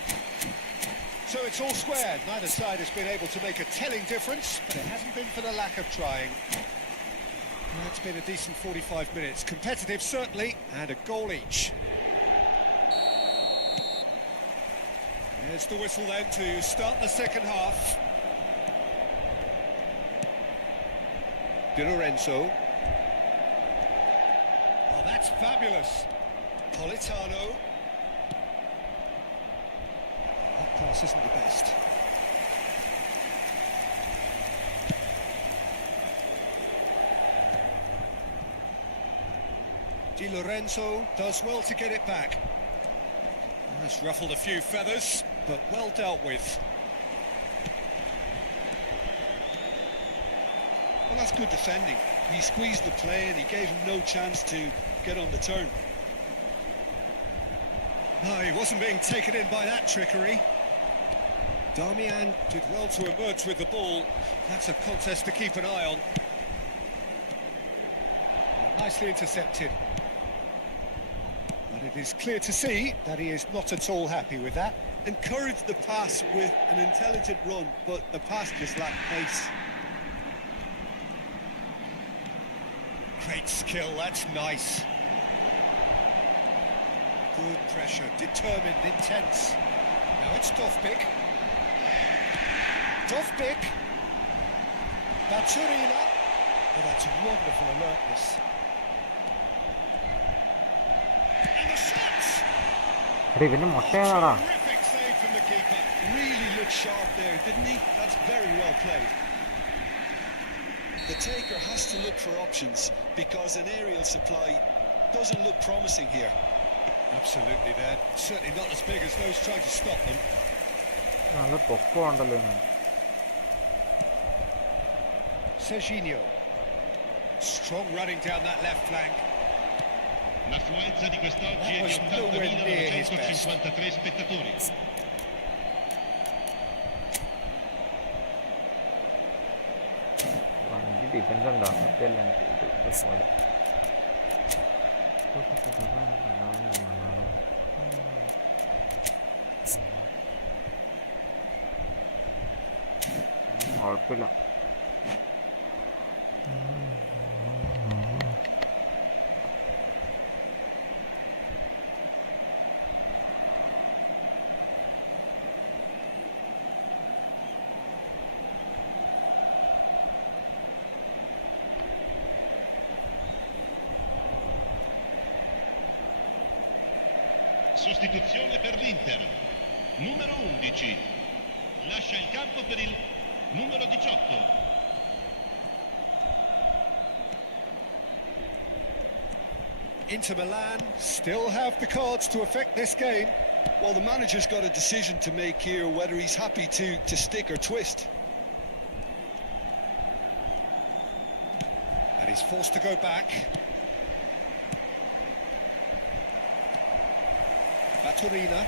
So it's all square. Neither side has been able to make a telling difference, but it hasn't been for the lack of trying. Well, it's been a decent 45 minutes. Competitive, certainly, and a goal each. There's the whistle then to start the second half. Di Lorenzo. Oh, that's fabulous. Politano. That pass isn't the best. Di Lorenzo does well to get it back. That's ruffled a few feathers, but well dealt with. Well, that's good defending. He squeezed the play and he gave him no chance to get on the turn. No, he wasn't being taken in by that trickery. Darmian did well to emerge with the ball. That's a contest to keep an eye on. Nicely intercepted. But it is clear to see that he is not at all happy with that. Encouraged the pass with an intelligent run, but the pass just lacked pace. Great skill, that's nice. Good pressure, determined, intense. Now it's Dovbik. Dovbik. Baturina. Oh, that's wonderful alertness. And the shots! എടി ഇവന്റെ മുട്ടയാടാ. Terrific save from the keeper. Really looked sharp there, didn't he? That's very well played. The taker has to look for options because an aerial supply doesn't look promising here. Absolutely, there. Certainly not as big as those trying to stop them. നല്ല പൊക്കമുണ്ടല്ലോ ഇവന്. Serginho. Strong running down that left flank. L'affluenza di quest'oggi è That di was nowhere near his best. 80.953 spettatori. വണ്ടി defence ഉണ്ടോ? ഇതെല്ലാം പോലെ കുഴപ്പമില്ല. Sostituzione per l'Inter. Numero 11. Lascia il campo per il numero 18. Inter Milan still have the cards to affect this game. Well, the manager's got a decision to make here, whether he's happy to stick or twist. And he's forced to go back. Baturina.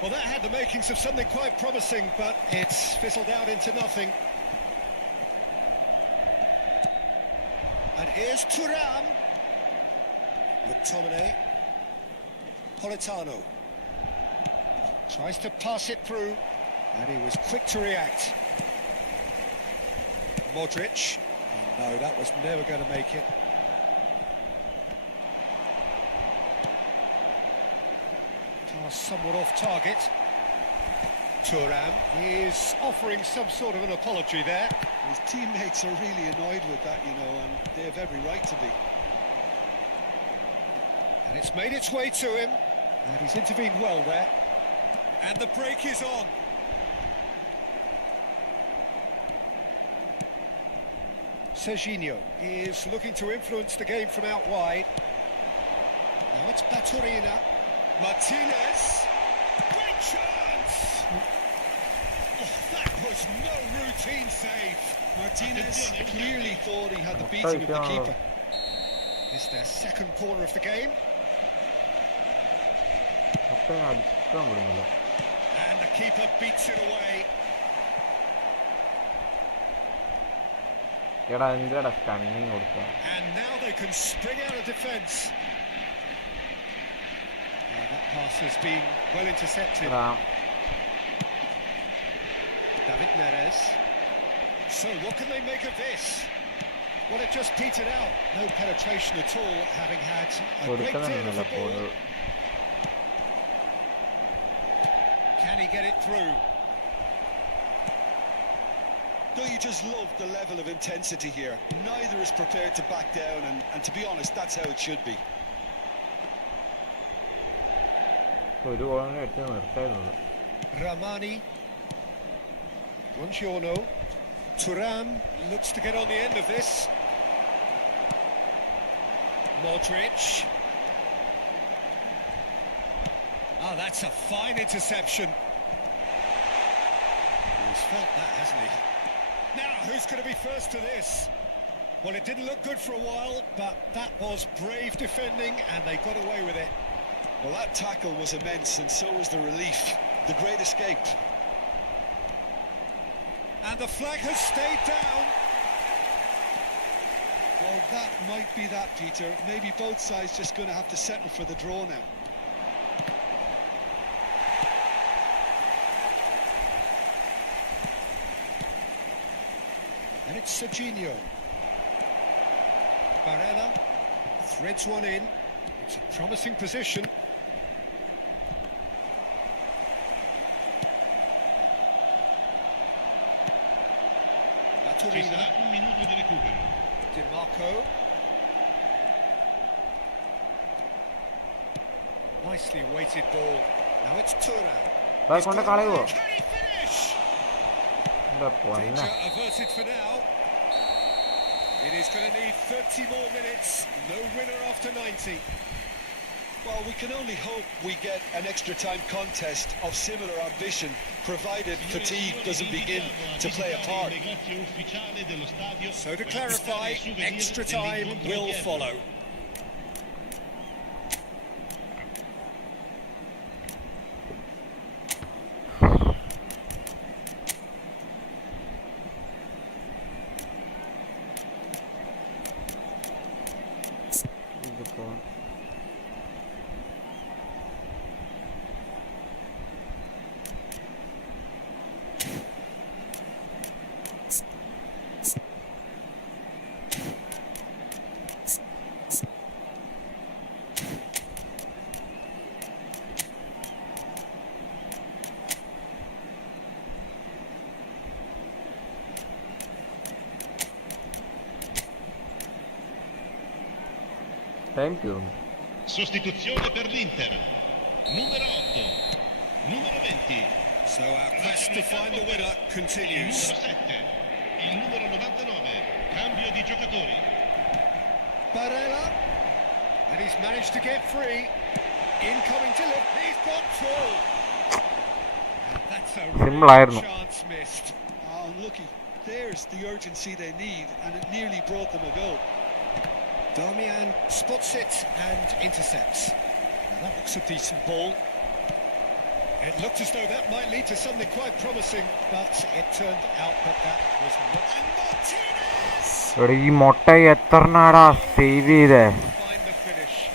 Well, that had the makings of something quite promising, but it's fizzled out into nothing. And here's Thuram. McTominay. Politano. Tries to pass it through, and he was quick to react. Modric. No, that was never going to make it. Somewhat off target. Thuram is offering some sort of an apology there. His teammates are really annoyed with that, you know, and they have every right to be. And it's made its way to him, and he's intervened well there. And the break is on. Serginho is looking to influence the game from out wide. Now it's Baturina. Martinez. Great chance! Oh, that was no routine save. Martinez clearly thought he had the beating of the keeper. It's their second corner of the game. And the keeper beats it away. And now they can spring out of defence. That pass has been well intercepted. David Neres. So what can they make of this? Well, it just petered out. No penetration at all, having had a great deal of the ball. Can he get it through? Don't you just love the level of intensity here? Neither is prepared to back down, and to be honest, that's how it should be. Ramani. Buongiorno. Thuram looks to get on the end of this. Modric. Oh, that's a fine interception. He's felt that, hasn't he? Now, who's going to be first to this? Well, it didn't look good for a while, but that was brave defending, and they got away with it. Well, that tackle was immense, and so was the relief. The great escape. And the flag has stayed down. Well, that might be that, Peter. Maybe both sides just going to have to settle for the draw now. And it's Serginho. Varane threads one in. It's a promising position. Ci sarà un minuto di recupero. Di Marco. Nicely weighted ball. Now it's Thuram. Can he finish? Danger averted for now. It is going to need 30 more minutes. No winner after 90. Well, we can only hope we get an extra time contest of similar ambition, provided fatigue doesn't begin to play a part. So to clarify, extra time will follow. Sostituzione per l'Inter. Numero 8. Numero 20. So our quest to find the winner continues. Numero 7. Il numero 99. Cambio di giocatori. Barella. And he's managed to get free. Incoming delivery. He's got through. That's a real chance missed. Unlucky. There's the urgency they need, and it nearly brought them a goal. Darmian spots it and intercepts. That looks a decent ball. It looked as though that might lead to something quite promising, but it turned out that that was not. And Martinez! Find the finish.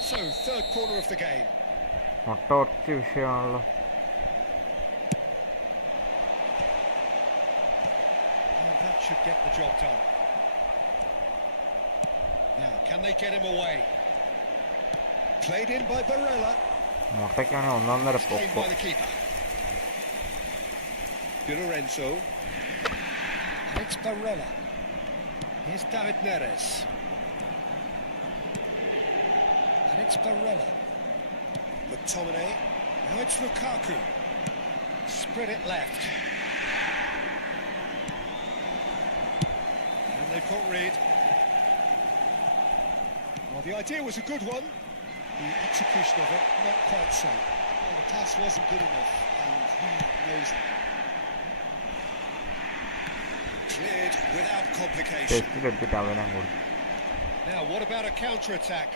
So, third corner of the game. That should get the job done. Now, can they get him away? Played in by Barella. Saved by the keeper. Di Lorenzo. And it's Barella. Here's David Neres. And it's Barella. McTominay. Now it's Lukaku. Spread it left. they've caught Reed. Well, the idea was a good one. The execution of it, not quite so. Well, the pass wasn't good enough, and he knows it. Cleared without complication. ടെസ്റ്റിലെടുത്തിട്ട് അവനെ അങ്ങോട്ട്. Now, what about a counter-attack?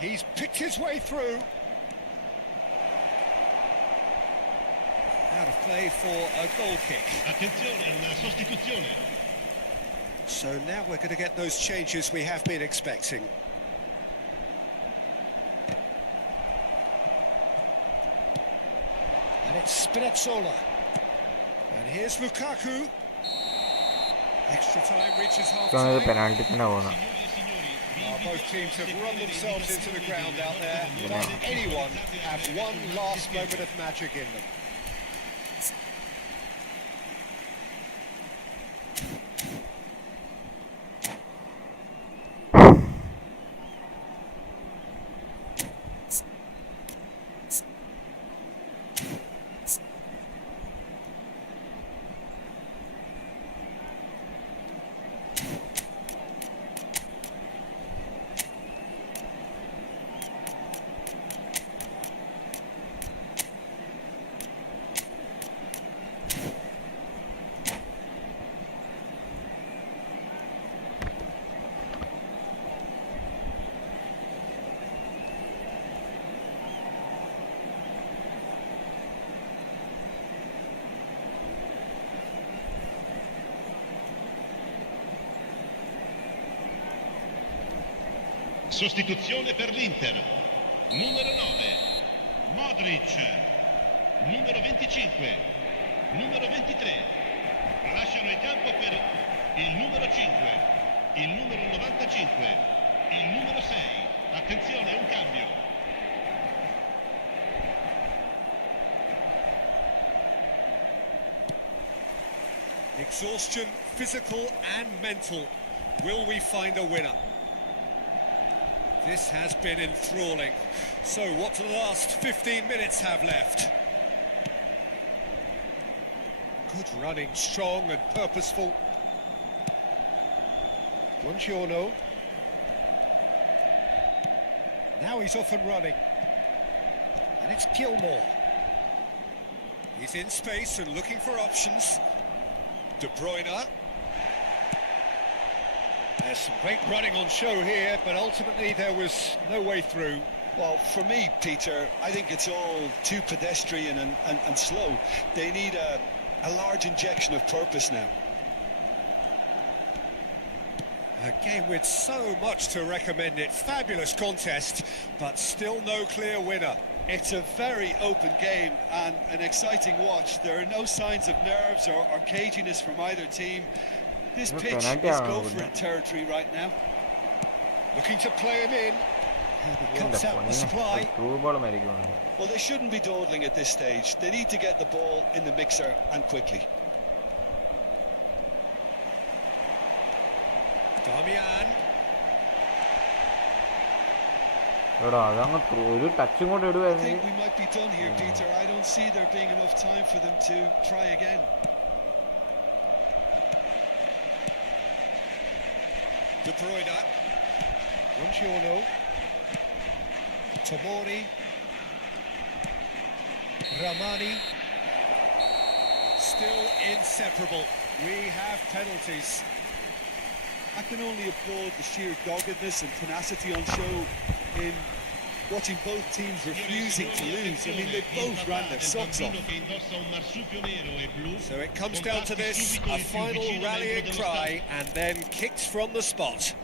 He's picked his way through. Out of play for a goal kick. Attenzione, una sostituzione. So now we're going to get those changes we have been expecting. And it's Spinazzola. And here's Lukaku. Extra time reaches half-time. Penalty തന്നെ പോകുന്നത്. Both teams have run themselves into the ground out there. Does anyone have one last moment of magic in them? Sostituzione per l'Inter. Numero 9, Modric. Numero 25, numero 23. Lasciano il campo per il numero 5, il numero 95, il numero 6. Attenzione, un cambio. Exhaustion, physical and mental. Will we find a winner? This has been enthralling. So what do the last 15 minutes have left? Good running, strong and purposeful. Buongiorno. Now he's off and running. And it's Gilmore. He's in space and looking for options. De Bruyne. There's some great running on show here, but ultimately there was no way through. Well, for me, Peter, I think it's all too pedestrian and slow. They need a large injection of purpose now. A game with so much to recommend it. Fabulous contest, but still no clear winner. It's a very open game and an exciting watch. There are no signs of nerves or caginess from either team. This pitch is go for it territory right now. Looking to play him in. He cuts out the supply. Well, they shouldn't be dawdling at this stage. They need to get the ball in the mixer and quickly. Damian. I think we might be done here, Peter. I don't see there being enough time for them to try again. De Bruyne. Buongiorno. Tomori. Ramani. Still inseparable. We have penalties. I can only applaud the sheer doggedness and tenacity on show in watching both teams refusing to lose. I mean, they both ran their socks off. So it comes down to this, a final rallying cry, and then kicked from the spot.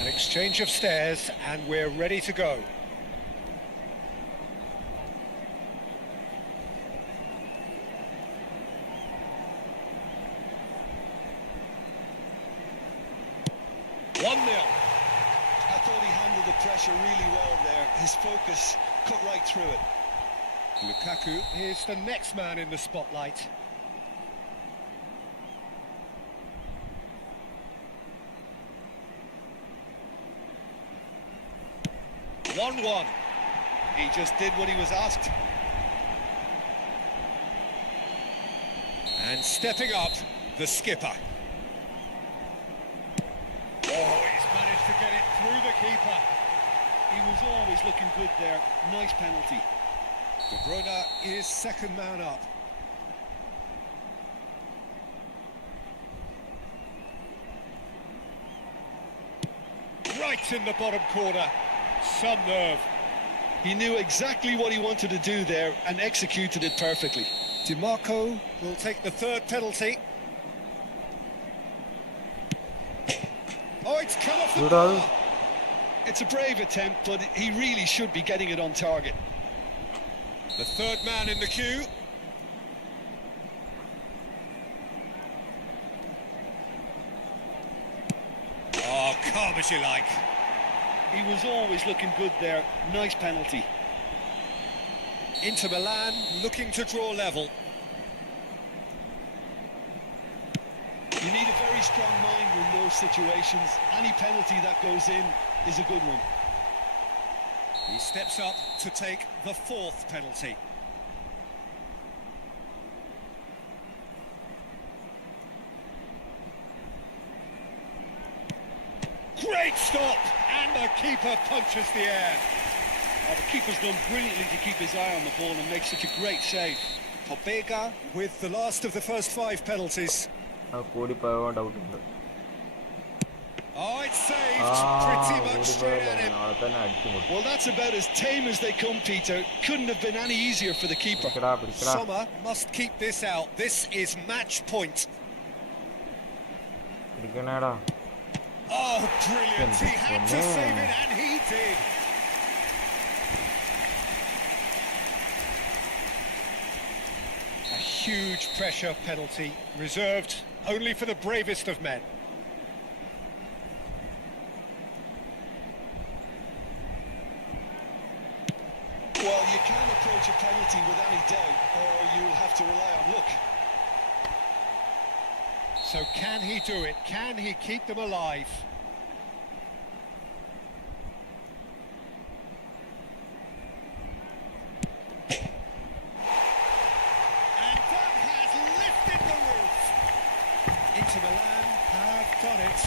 An exchange of stares, and we're ready to go. I thought he handled the pressure really well there. His focus cut right through it. Lukaku is the next man in the spotlight. 1-1. He just did what he was asked. And stepping up, the skipper. Oh, he's managed to get it through the keeper. He was always looking good there. Nice penalty. De Bruyne is second man up. Right in the bottom corner. Some nerve. He knew exactly what he wanted to do there and executed it perfectly. DiMarco will take the third penalty. Oh, it's come off the Good bar. all. It's a brave attempt, but he really should be getting it on target. The third man in the queue. Oh, calm as you like. He was always looking good there. Nice penalty. Inter Milan looking to draw level. You need a very strong mind in those situations. Any penalty that goes in is a good one. He steps up to take the fourth penalty. Great stop! And the keeper punches the air. The keeper's done brilliantly to keep his eye on the ball and make such a great save. Pobega with the last of the first 5 penalties. കൂടിപ്പോയ doubt ഉണ്ട്. Oh, it's saved pretty much straight at him. നാളെ തന്നെ അടിച്ചു കൊടുക്കും. Well, that's about as tame as they come, Peter. Couldn't have been any easier for the keeper. പിടിക്കടാ. Sommer must keep this out. This is match point. പിടിക്കണേടാ. Oh, brilliant. He had to save it, and he did. A huge pressure penalty, reserved only for the bravest of men. Well, you can't approach a penalty with any doubt, or you'll have to rely on luck. So can he do it? Can he keep them alive? And that has lifted the roof. Inter Milan have done it.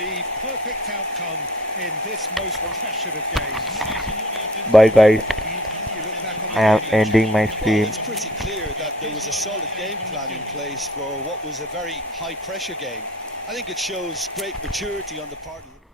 The perfect outcome in this most passionate game. Bye guys. You look back on the I am game, ending my Well, stream. it's pretty clear that there was a solid game plan in place for what was a very high-pressure game. I think it shows great maturity on the part of the